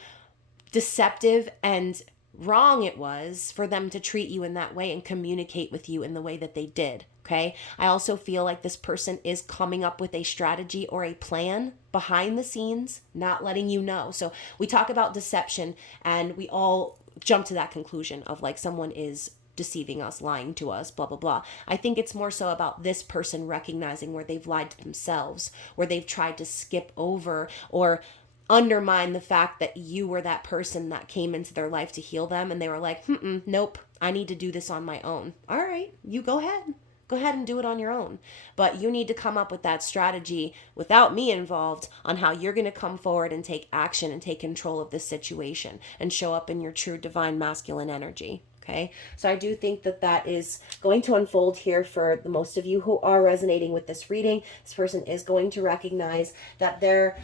deceptive and wrong it was for them to treat you in that way and communicate with you in the way that they did. Okay. I also feel like this person is coming up with a strategy or a plan behind the scenes, not letting you know. So we talk about deception and we all jump to that conclusion of like someone is deceiving us, lying to us, blah, blah, blah. I think it's more so about this person recognizing where they've lied to themselves, where they've tried to skip over or undermine the fact that you were that person that came into their life to heal them and they were like, nope, I need to do this on my own. All right, you go ahead. Go ahead and do it on your own. But you need to come up with that strategy without me involved on how you're going to come forward and take action and take control of this situation and show up in your true divine masculine energy. Okay, so I do think that that is going to unfold here for the most of you who are resonating with this reading. This person is going to recognize that their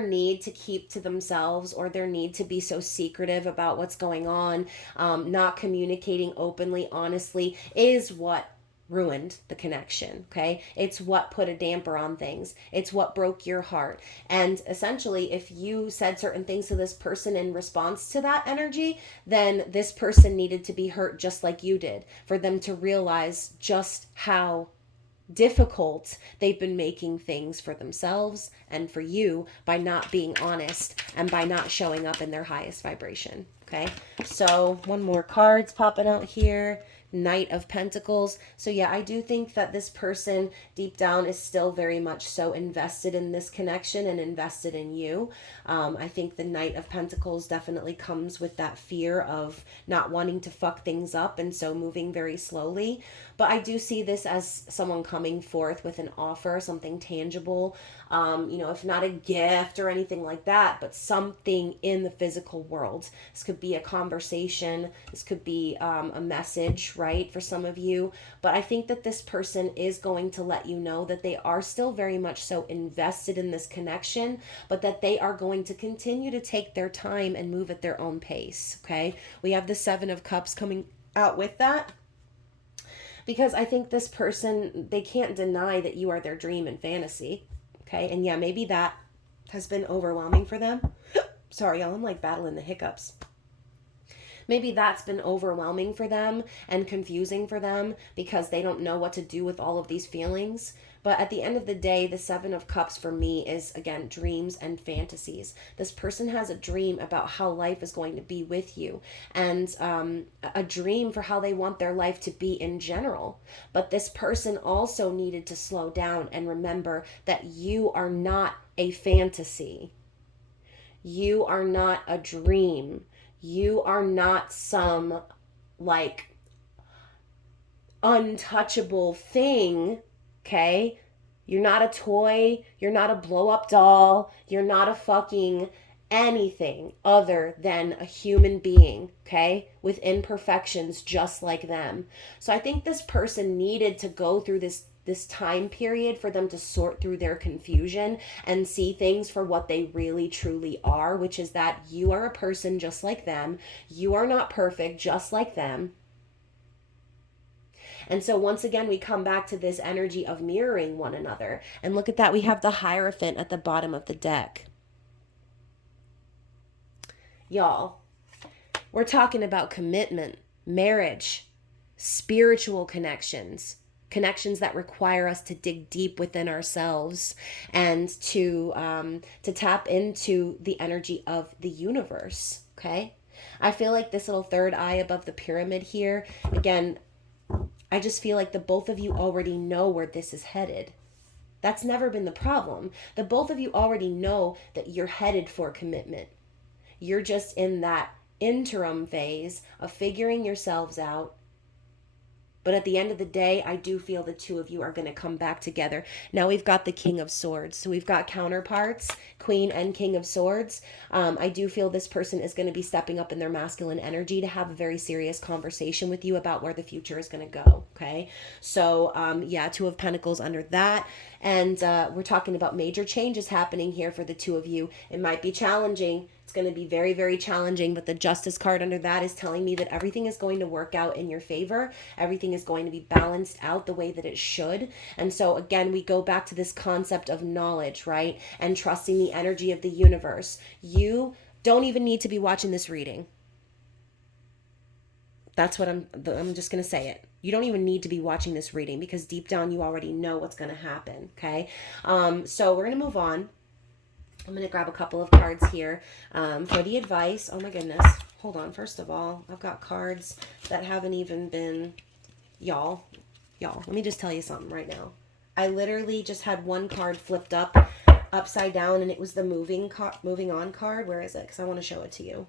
need to keep to themselves or their need to be so secretive about what's going on, not communicating openly, honestly, is what ruined the connection. Okay, it's what put a damper on things. It's what broke your heart. And essentially, if you said certain things to this person in response to that energy, then this person needed to be hurt just like you did for them to realize just how difficult they've been making things for themselves and for you by not being honest and by not showing up in their highest vibration. Okay, so one more card's popping out here. Knight of Pentacles. So yeah, I do think that this person deep down is still very much so invested in this connection and invested in you. I think the Knight of Pentacles definitely comes with that fear of not wanting to fuck things up and so moving very slowly. But I do see this as someone coming forth with an offer, something tangible, if not a gift or anything like that, but something in the physical world. This could be a conversation. This could be a message, right, for some of you. But I think that this person is going to let you know that they are still very much so invested in this connection, but that they are going to continue to take their time and move at their own pace, okay? We have the Seven of Cups coming out with that. Because I think this person, they can't deny that you are their dream and fantasy. Okay, and yeah, maybe that has been overwhelming for them. Sorry, y'all, I'm like battling the hiccups. Maybe that's been overwhelming for them and confusing for them because they don't know what to do with all of these feelings. But at the end of the day, the Seven of Cups for me is, again, dreams and fantasies. This person has a dream about how life is going to be with you and a dream for how they want their life to be in general. But this person also needed to slow down and remember that you are not a fantasy. You are not a dream. You are not some, like, untouchable thing. Okay? You're not a toy. You're not a blow-up doll. You're not a fucking anything other than a human being, okay? With imperfections just like them. So I think this person needed to go through this time period for them to sort through their confusion and see things for what they really truly are, which is that you are a person just like them. You are not perfect just like them. And so once again, we come back to this energy of mirroring one another. And look at that. We have the Hierophant at the bottom of the deck. Y'all, we're talking about commitment, marriage, spiritual connections, connections that require us to dig deep within ourselves and to tap into the energy of the universe. Okay, I feel like this little third eye above the pyramid here, again, I just feel like the both of you already know where this is headed. That's never been the problem. The both of you already know that you're headed for commitment. You're just in that interim phase of figuring yourselves out. But at the end of the day, I do feel the two of you are going to come back together. Now we've got the King of Swords. So we've got counterparts, Queen and King of Swords. I do feel this person is going to be stepping up in their masculine energy to have a very serious conversation with you about where the future is going to go. Okay. So, yeah, Two of Pentacles under that. And we're talking about major changes happening here for the two of you. It might be challenging. It's going to be very, very challenging, but the Justice card under that is telling me that everything is going to work out in your favor. Everything is going to be balanced out the way that it should. And so again, we go back to this concept of knowledge, right? And trusting the energy of the universe. You don't even need to be watching this reading. That's what I'm just going to say it. You don't even need to be watching this reading because deep down you already know what's going to happen, okay? So we're going to move on. I'm going to grab a couple of cards here for the advice. Oh my goodness. Hold on. First of all, I've got cards that haven't even been... Y'all, let me just tell you something right now. I literally just had one card flipped upside down, and it was the moving on card. Where is it? Because I want to show it to you.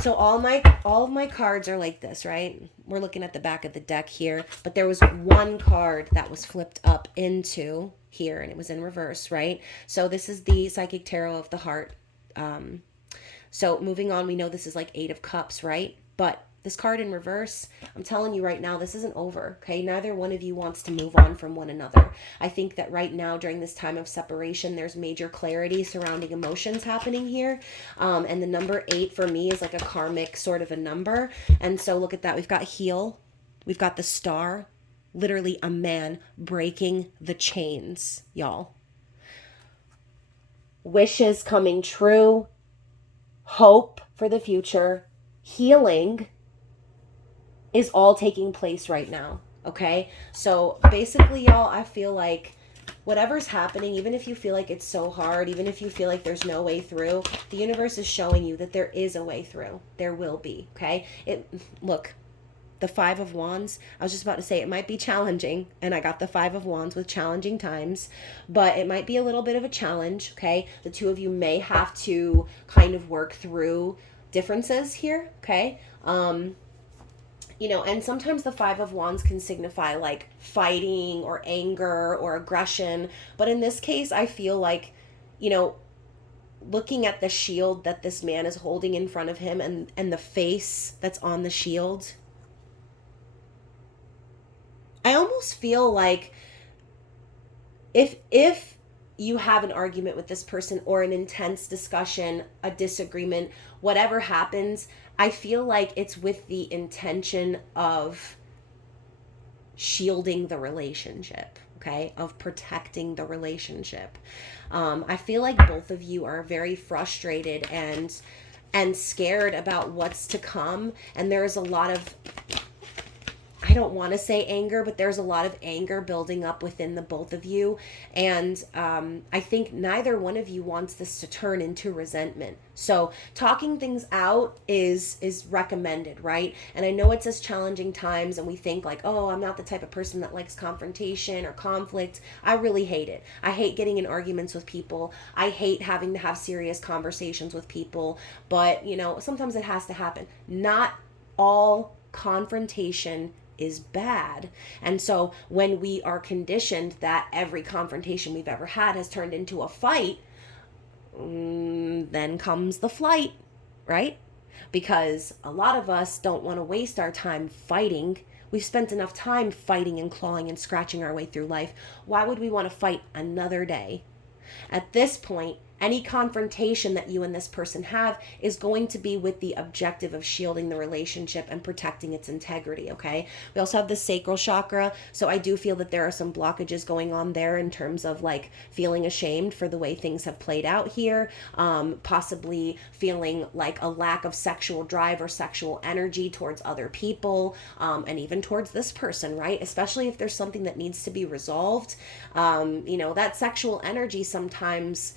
So all of my cards are like this, right? We're looking at the back of the deck here, but there was one card that was flipped up into here, and it was in reverse, right? So this is the Psychic Tarot of the Heart. So moving on, we know this is like 8 of Cups, right? But this card in reverse, I'm telling you right now, this isn't over, okay? Neither one of you wants to move on from one another. I think that right now, during this time of separation, there's major clarity surrounding emotions happening here. And the number 8 for me is like a karmic sort of a number. And so look at that. We've got heal. We've got the star. Literally a man breaking the chains, y'all. Wishes coming true. Hope for the future. Healing is all taking place right now, okay? So basically, y'all, I feel like whatever's happening, even if you feel like it's so hard, even if you feel like there's no way through, the universe is showing you that there is a way through. There will be, okay? Look, the 5 of Wands, I was just about to say it might be challenging, and I got the 5 of Wands with challenging times, but it might be a little bit of a challenge, okay? The two of you may have to kind of work through differences here, okay? You know, and sometimes the 5 of Wands can signify like fighting or anger or aggression. But in this case, I feel like, you know, looking at the shield that this man is holding in front of him and the face that's on the shield, I almost feel like if you have an argument with this person or an intense discussion, a disagreement, whatever happens, I feel like it's with the intention of shielding the relationship, okay? Of protecting the relationship. I feel like both of you are very frustrated and scared about what's to come. And there's a lot of, I don't want to say anger, but there's a lot of anger building up within the both of you. And I think neither one of you wants this to turn into resentment. So talking things out is recommended, right? And I know it's as challenging times and we think like, oh, I'm not the type of person that likes confrontation or conflict. I really hate it. I hate getting in arguments with people. I hate having to have serious conversations with people. But, you know, sometimes it has to happen. Not all confrontation is bad. And so when we are conditioned that every confrontation we've ever had has turned into a fight, then comes the flight, right? Because a lot of us don't want to waste our time fighting. We've spent enough time fighting and clawing and scratching our way through life. Why would we want to fight another day? At this point, Any confrontation that you and this person have is going to be with the objective of shielding the relationship and protecting its integrity, okay? We also have the sacral chakra, so I do feel that there are some blockages going on there in terms of like feeling ashamed for the way things have played out here, possibly feeling like a lack of sexual drive or sexual energy towards other people, and even towards this person, right? Especially if there's something that needs to be resolved. That sexual energy sometimes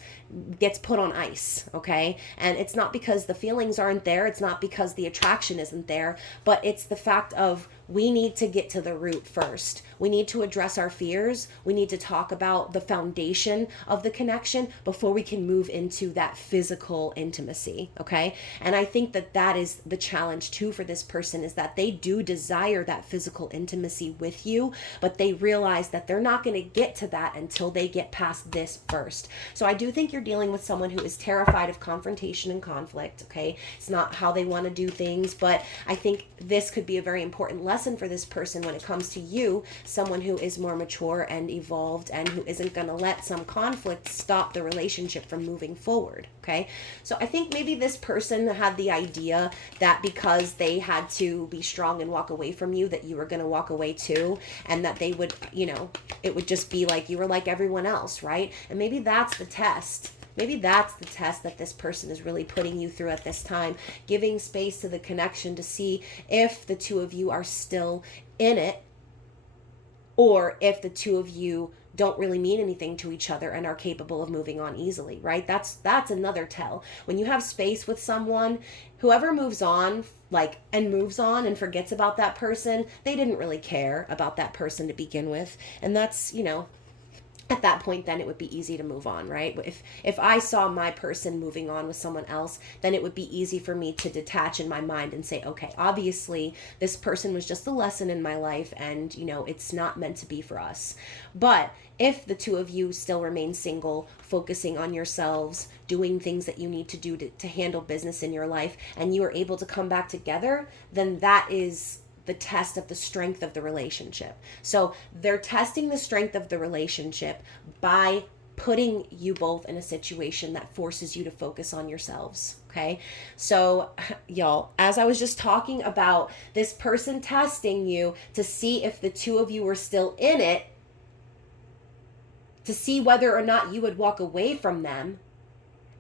gets put on ice, okay? And it's not because the feelings aren't there, it's not because the attraction isn't there, but it's the fact of we need to get to the root first. We need to address our fears. We need to talk about the foundation of the connection before we can move into that physical intimacy, okay? And I think that that is the challenge too for this person, is that they do desire that physical intimacy with you, but they realize that they're not going to get to that until they get past this first. So I do think you're dealing with someone who is terrified of confrontation and conflict, okay? It's not how they want to do things, but I think this could be a very important lesson for this person when it comes to you, someone who is more mature and evolved and who isn't going to let some conflict stop the relationship from moving forward, okay? So I think maybe this person had the idea that because they had to be strong and walk away from you, that you were going to walk away too, and that they would, it would just be like you were like everyone else, right? And maybe that's the test. Maybe that's the test that this person is really putting you through at this time, giving space to the connection to see if the two of you are still in it, or if the two of you don't really mean anything to each other and are capable of moving on easily, right? That's another tell. When you have space with someone, whoever moves on, moves on and forgets about that person, they didn't really care about that person to begin with. And that's, at that point, then it would be easy to move on, right? If I saw my person moving on with someone else, then it would be easy for me to detach in my mind and say, okay, obviously this person was just a lesson in my life, and it's not meant to be for us. But if the two of you still remain single, focusing on yourselves, doing things that you need to do to handle business in your life, and you are able to come back together, then that is the test of the strength of the relationship. So they're testing the strength of the relationship by putting you both in a situation that forces you to focus on yourselves. Okay. So y'all, as I was just talking about this person testing you to see if the two of you were still in it, to see whether or not you would walk away from them.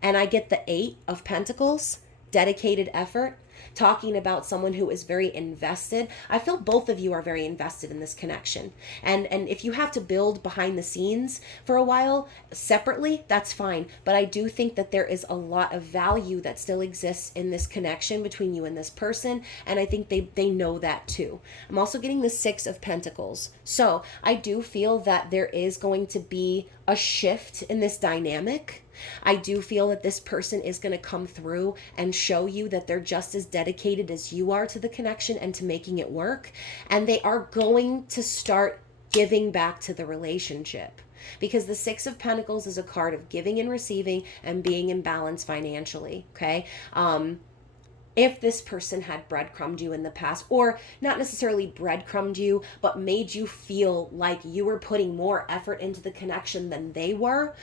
And I get the 8 of Pentacles, dedicated effort, talking about someone who is very invested. I feel both of you are very invested in this connection. And if you have to build behind the scenes for a while separately, that's fine. But I do think that there is a lot of value that still exists in this connection between you and this person. And I think they know that too. I'm also getting the 6 of Pentacles. So I do feel that there is going to be a shift in this dynamic. I do feel that this person is going to come through and show you that they're just as dedicated as you are to the connection and to making it work. And they are going to start giving back to the relationship, because the 6 of Pentacles is a card of giving and receiving and being in balance financially. Okay. If this person had breadcrumbed you in the past, or not necessarily breadcrumbed you, but made you feel like you were putting more effort into the connection than they were,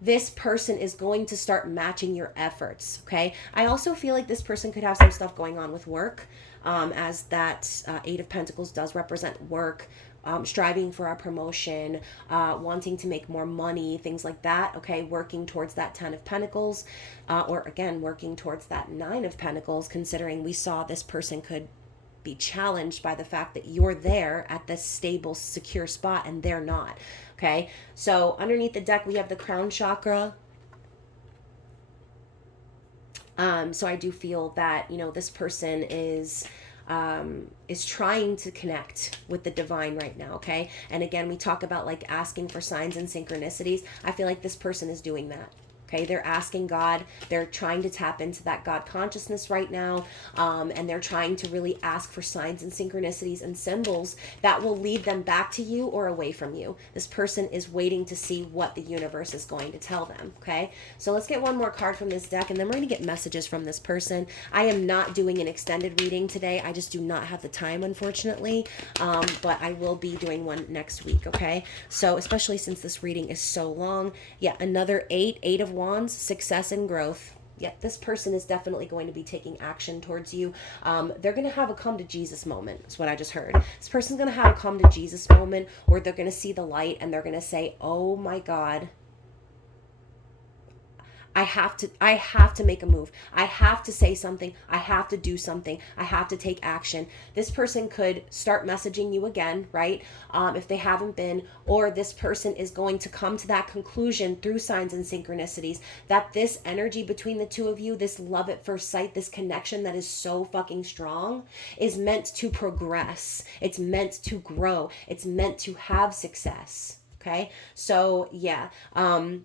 this person is going to start matching your efforts, okay? I also feel like this person could have some stuff going on with work, as that 8 of Pentacles does represent work, striving for a promotion, wanting to make more money, things like that, okay? Working towards that 10 of Pentacles, or again, working towards that 9 of Pentacles, considering we saw this person could be challenged by the fact that you're there at this stable, secure spot and they're not. Okay, so underneath the deck, we have the crown chakra. So I do feel that, this person is trying to connect with the divine right now, okay? And again, we talk about like asking for signs and synchronicities. I feel like this person is doing that. Okay, they're asking God, they're trying to tap into that God consciousness right now, and they're trying to really ask for signs and synchronicities and symbols that will lead them back to you or away from you. This person is waiting to see what the universe is going to tell them, okay? So let's get one more card from this deck, and then we're going to get messages from this person. I am not doing an extended reading today. I just do not have the time, unfortunately, but I will be doing one next week, okay? So especially since this reading is so long. Yeah, another 8 of Wands, success and growth. Yep, this person is definitely going to be taking action towards you. They're going to have a come to Jesus moment. That's what I just heard. This person's going to have a come to Jesus moment where they're going to see the light and they're going to say, oh my God, I have to make a move. I have to say something. I have to do something. I have to take action. This person could start messaging you again, right? If they haven't been, or this person is going to come to that conclusion through signs and synchronicities that this energy between the two of you, this love at first sight, this connection that is so fucking strong is meant to progress. It's meant to grow. It's meant to have success. Okay. So yeah,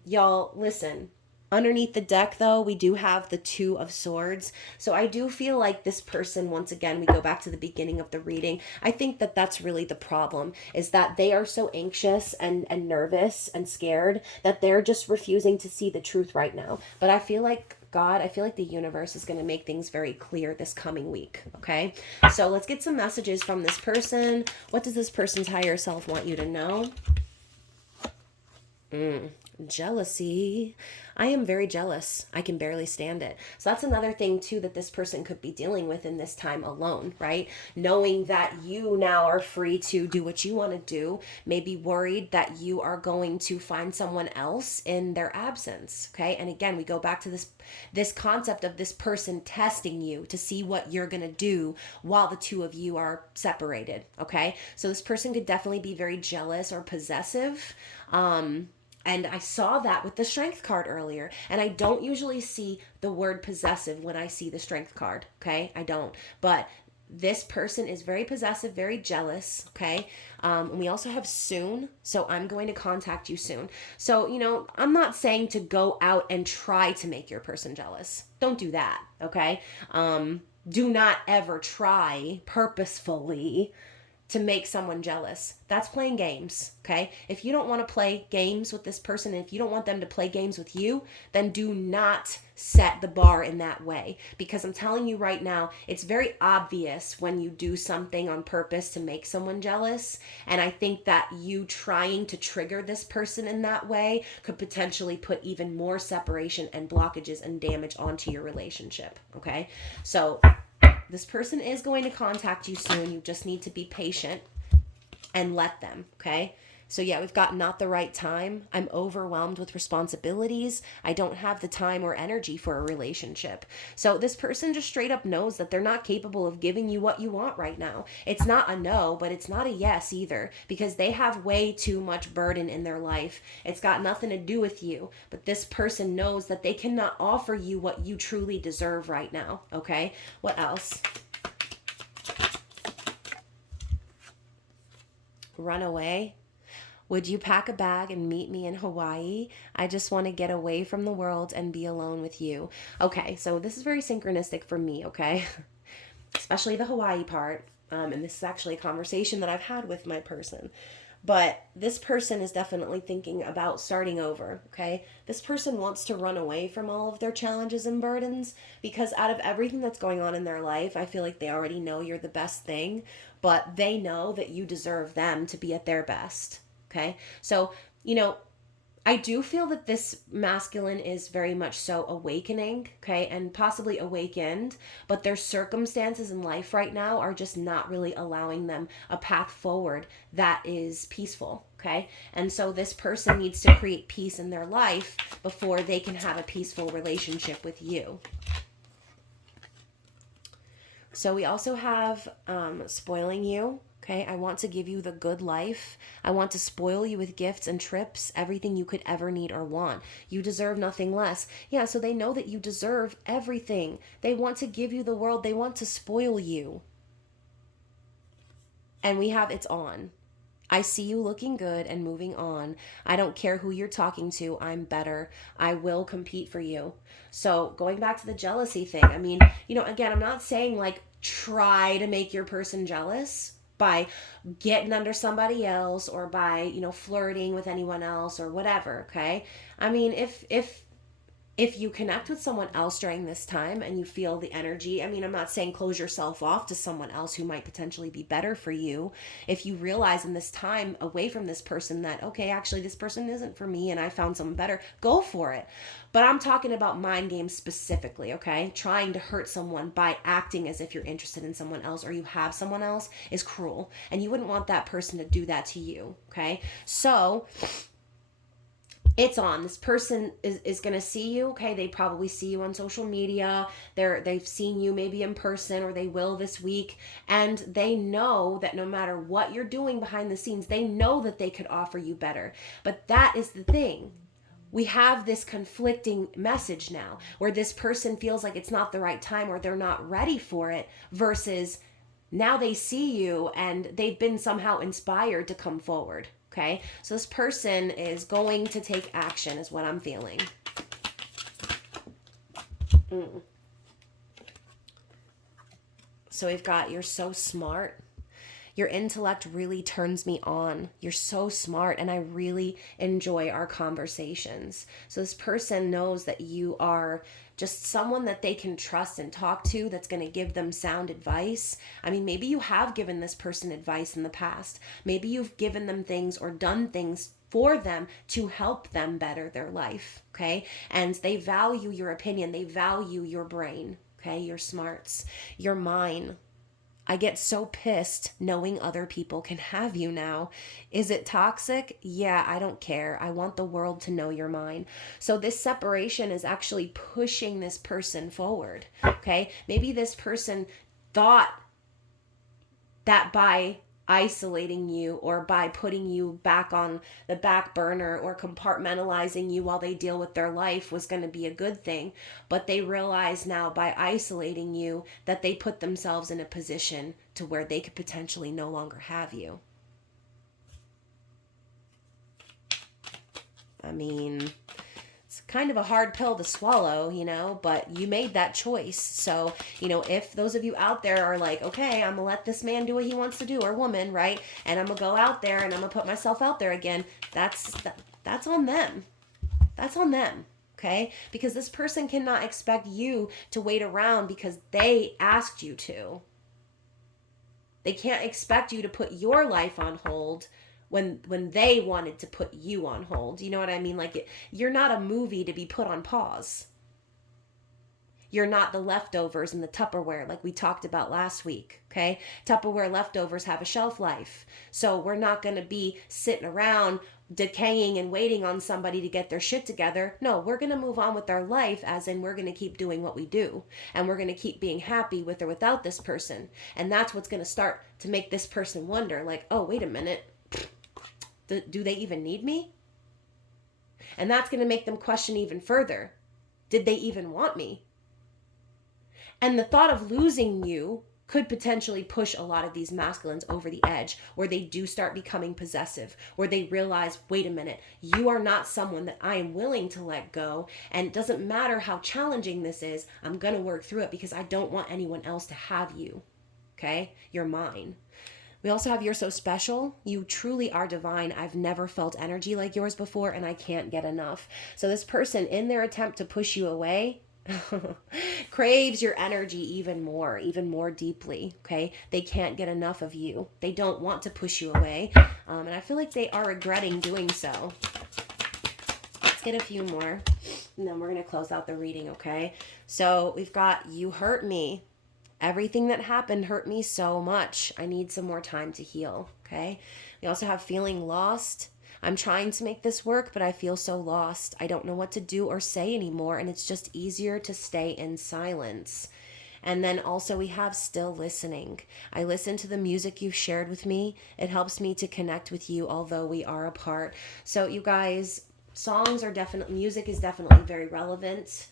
y'all listen. Underneath the deck, though, we do have the Two of Swords. So I do feel like this person, once again, we go back to the beginning of the reading. I think that that's really the problem, is that they are so anxious and nervous and scared that they're just refusing to see the truth right now. But I feel like God, I feel like the universe is going to make things very clear this coming week, okay? So let's get some messages from this person. What does this person's higher self want you to know? Jealousy. I am very jealous. I can barely stand it. So that's another thing too that this person could be dealing with in this time alone, right? Knowing that you now are free to do what you want to do, maybe worried that you are going to find someone else in their absence, okay? And again, we go back to this concept of this person testing you to see what you're going to do while the two of you are separated, okay? So this person could definitely be very jealous or possessive. And I saw that with the Strength card earlier. And I don't usually see the word possessive when I see the Strength card, okay? I don't. But this person is very possessive, very jealous, okay? And we also have soon, so I'm going to contact you soon. So, I'm not saying to go out and try to make your person jealous. Don't do that, okay? Do not ever try purposefully to make someone jealous. That's playing games, okay? If you don't want to play games with this person, and if you don't want them to play games with you, then do not set the bar in that way. Because I'm telling you right now, it's very obvious when you do something on purpose to make someone jealous. And I think that you trying to trigger this person in that way could potentially put even more separation and blockages and damage onto your relationship, okay? So this person is going to contact you soon. You just need to be patient and let them, okay? So yeah, we've got not the right time. I'm overwhelmed with responsibilities. I don't have the time or energy for a relationship. So this person just straight up knows that they're not capable of giving you what you want right now. It's not a no, but it's not a yes either, because they have way too much burden in their life. It's got nothing to do with you, but this person knows that they cannot offer you what you truly deserve right now, okay? What else? Run away. Would you pack a bag and meet me in Hawaii? I just want to get away from the world and be alone with you. Okay, so this is very synchronistic for me, okay? Especially the Hawaii part. And this is actually a conversation that I've had with my person. But this person is definitely thinking about starting over, okay? This person wants to run away from all of their challenges and burdens because out of everything that's going on in their life, I feel like they already know you're the best thing, but they know that you deserve them to be at their best. Okay. So, I do feel that this masculine is very much so awakening, okay, and possibly awakened, but their circumstances in life right now are just not really allowing them a path forward that is peaceful, okay? And so this person needs to create peace in their life before they can have a peaceful relationship with you. So we also have spoiling you. Okay, I want to give you the good life. I want to spoil you with gifts and trips, everything you could ever need or want. You deserve nothing less. Yeah, so they know that you deserve everything. They want to give you the world. They want to spoil you. And we have it's on. I see you looking good and moving on. I don't care who you're talking to. I'm better. I will compete for you. So going back to the jealousy thing, I mean, again, I'm not saying like try to make your person jealous by getting under somebody else or by, flirting with anyone else or whatever, okay? I mean, if If you connect with someone else during this time and you feel the energy, I mean, I'm not saying close yourself off to someone else who might potentially be better for you. If you realize in this time away from this person that, okay, actually, this person isn't for me and I found someone better, go for it. But I'm talking about mind games specifically, okay? Trying to hurt someone by acting as if you're interested in someone else or you have someone else is cruel. And you wouldn't want that person to do that to you, okay? So it's on. This person is going to see you. Okay, they probably see you on social media. They've seen you maybe in person, or they will this week, and they know that no matter what you're doing behind the scenes, they know that they could offer you better. But that is the thing. We have this conflicting message now where this person feels like it's not the right time or they're not ready for it, versus now they see you and they've been somehow inspired to come forward. Okay, so this person is going to take action is what I'm feeling. So we've got, you're so smart. Your intellect really turns me on. You're so smart and I really enjoy our conversations. So this person knows that you are just someone that they can trust and talk to, that's going to give them sound advice. I mean, maybe you have given this person advice in the past. Maybe you've given them things or done things for them to help them better their life, okay? And they value your opinion. They value your brain, okay? Your smarts, your mind. I get so pissed knowing other people can have you now. Is it toxic? Yeah, I don't care. I want the world to know you're mine. So this separation is actually pushing this person forward, okay? Maybe this person thought that by isolating you or by putting you back on the back burner or compartmentalizing you while they deal with their life was going to be a good thing. But they realize now by isolating you that they put themselves in a position to where they could potentially no longer have you. I mean, it's kind of a hard pill to swallow, you know, but you made that choice. So, you know, if those of you out there are like, okay, I'm gonna let this man do what he wants to do, or woman, right? And I'm gonna go out there and I'm gonna put myself out there again. That's on them. That's on them. Okay? Because this person cannot expect you to wait around because they asked you to. They can't expect you to put your life on hold when they wanted to put you on hold. You know what I mean? Like, you're not a movie to be put on pause. You're not the leftovers in the Tupperware like we talked about last week, okay? Tupperware leftovers have a shelf life. So we're not going to be sitting around decaying and waiting on somebody to get their shit together. No, we're going to move on with our life, as in we're going to keep doing what we do. And we're going to keep being happy with or without this person. And that's what's going to start to make this person wonder, like, oh, wait a minute. Do they even need me? And that's going to make them question even further. Did they even want me? And the thought of losing you could potentially push a lot of these masculines over the edge, where they do start becoming possessive, where they realize, wait a minute, you are not someone that I am willing to let go. And it doesn't matter how challenging this is, I'm going to work through it because I don't want anyone else to have you. Okay? You're mine. We also have You're So Special. You truly are divine. I've never felt energy like yours before, and I can't get enough. So this person, in their attempt to push you away, craves your energy even more deeply, okay? They can't get enough of you. They don't want to push you away, and I feel like they are regretting doing so. Let's get a few more, and then we're going to close out the reading, okay? So we've got, you hurt me. Everything that happened hurt me so much. I need some more time to heal, okay? We also have feeling lost. I'm trying to make this work, but I feel so lost. I don't know what to do or say anymore, and it's just easier to stay in silence. And then also we have still listening. I listen to the music you've shared with me. It helps me to connect with you, although we are apart. So you guys, music is definitely very relevant.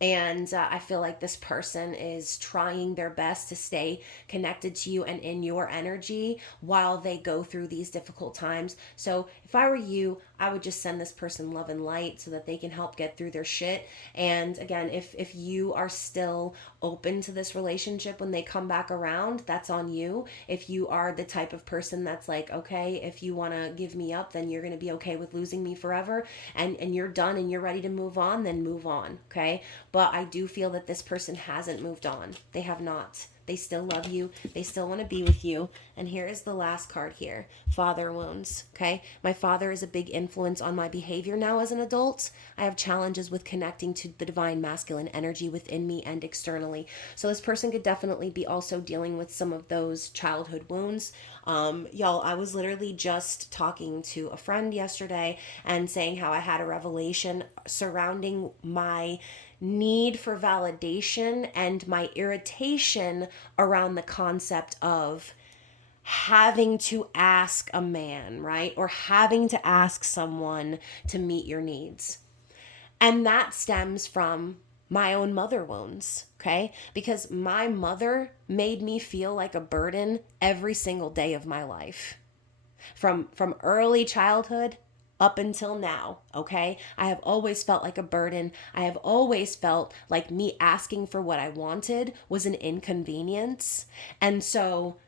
And I feel like this person is trying their best to stay connected to you and in your energy while they go through these difficult times. So if I were you, I would just send this person love and light so that they can help get through their shit. And again, if you are still open to this relationship when they come back around, that's on you. If you are the type of person that's like, okay, if you want to give me up, then you're going to be okay with losing me forever, and you're done and you're ready to move on, then move on, okay? But I do feel that this person hasn't moved on. They have not. They still love you. They still want to be with you. And here is the last card here. Father wounds. Okay. My father is a big influence on my behavior now as an adult. I have challenges with connecting to the divine masculine energy within me and externally. So this person could definitely be also dealing with some of those childhood wounds. Y'all, I was literally just talking to a friend yesterday and saying how I had a revelation surrounding my need for validation and my irritation around the concept of having to ask a man, right? Or having to ask someone to meet your needs. And that stems from my own mother wounds, okay? Because my mother made me feel like a burden every single day of my life. From early childhood up until now, okay? I have always felt like a burden. I have always felt like me asking for what I wanted was an inconvenience. And so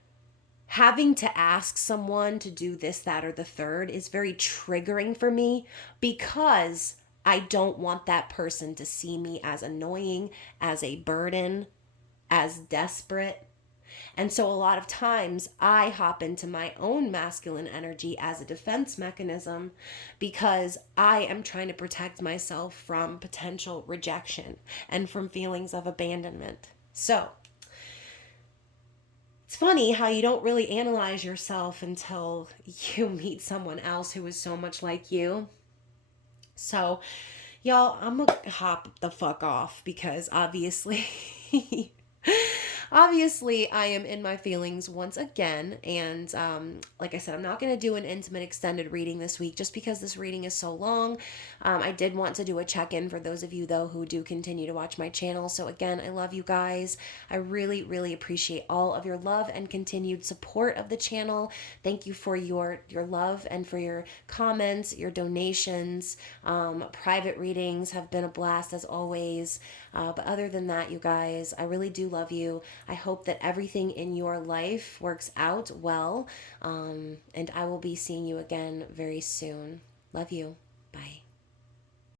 having to ask someone to do this, that, or the third is very triggering for me because I don't want that person to see me as annoying, as a burden, as desperate. And so a lot of times I hop into my own masculine energy as a defense mechanism because I am trying to protect myself from potential rejection and from feelings of abandonment. So it's funny how you don't really analyze yourself until you meet someone else who is so much like you. So, y'all, I'm gonna hop the fuck off because obviously obviously I am in my feelings once again, and like I said, I'm not going to do an intimate extended reading this week just because this reading is so long. I did want to do a check-in for those of you though who do continue to watch my channel. So again, I love you guys. I really appreciate all of your love and continued support of the channel. Thank you for your love and for your comments, your donations. Private readings have been a blast as always. But other than that, you guys, I really do love you. I hope that everything in your life works out well. And I will be seeing you again very soon. Love you.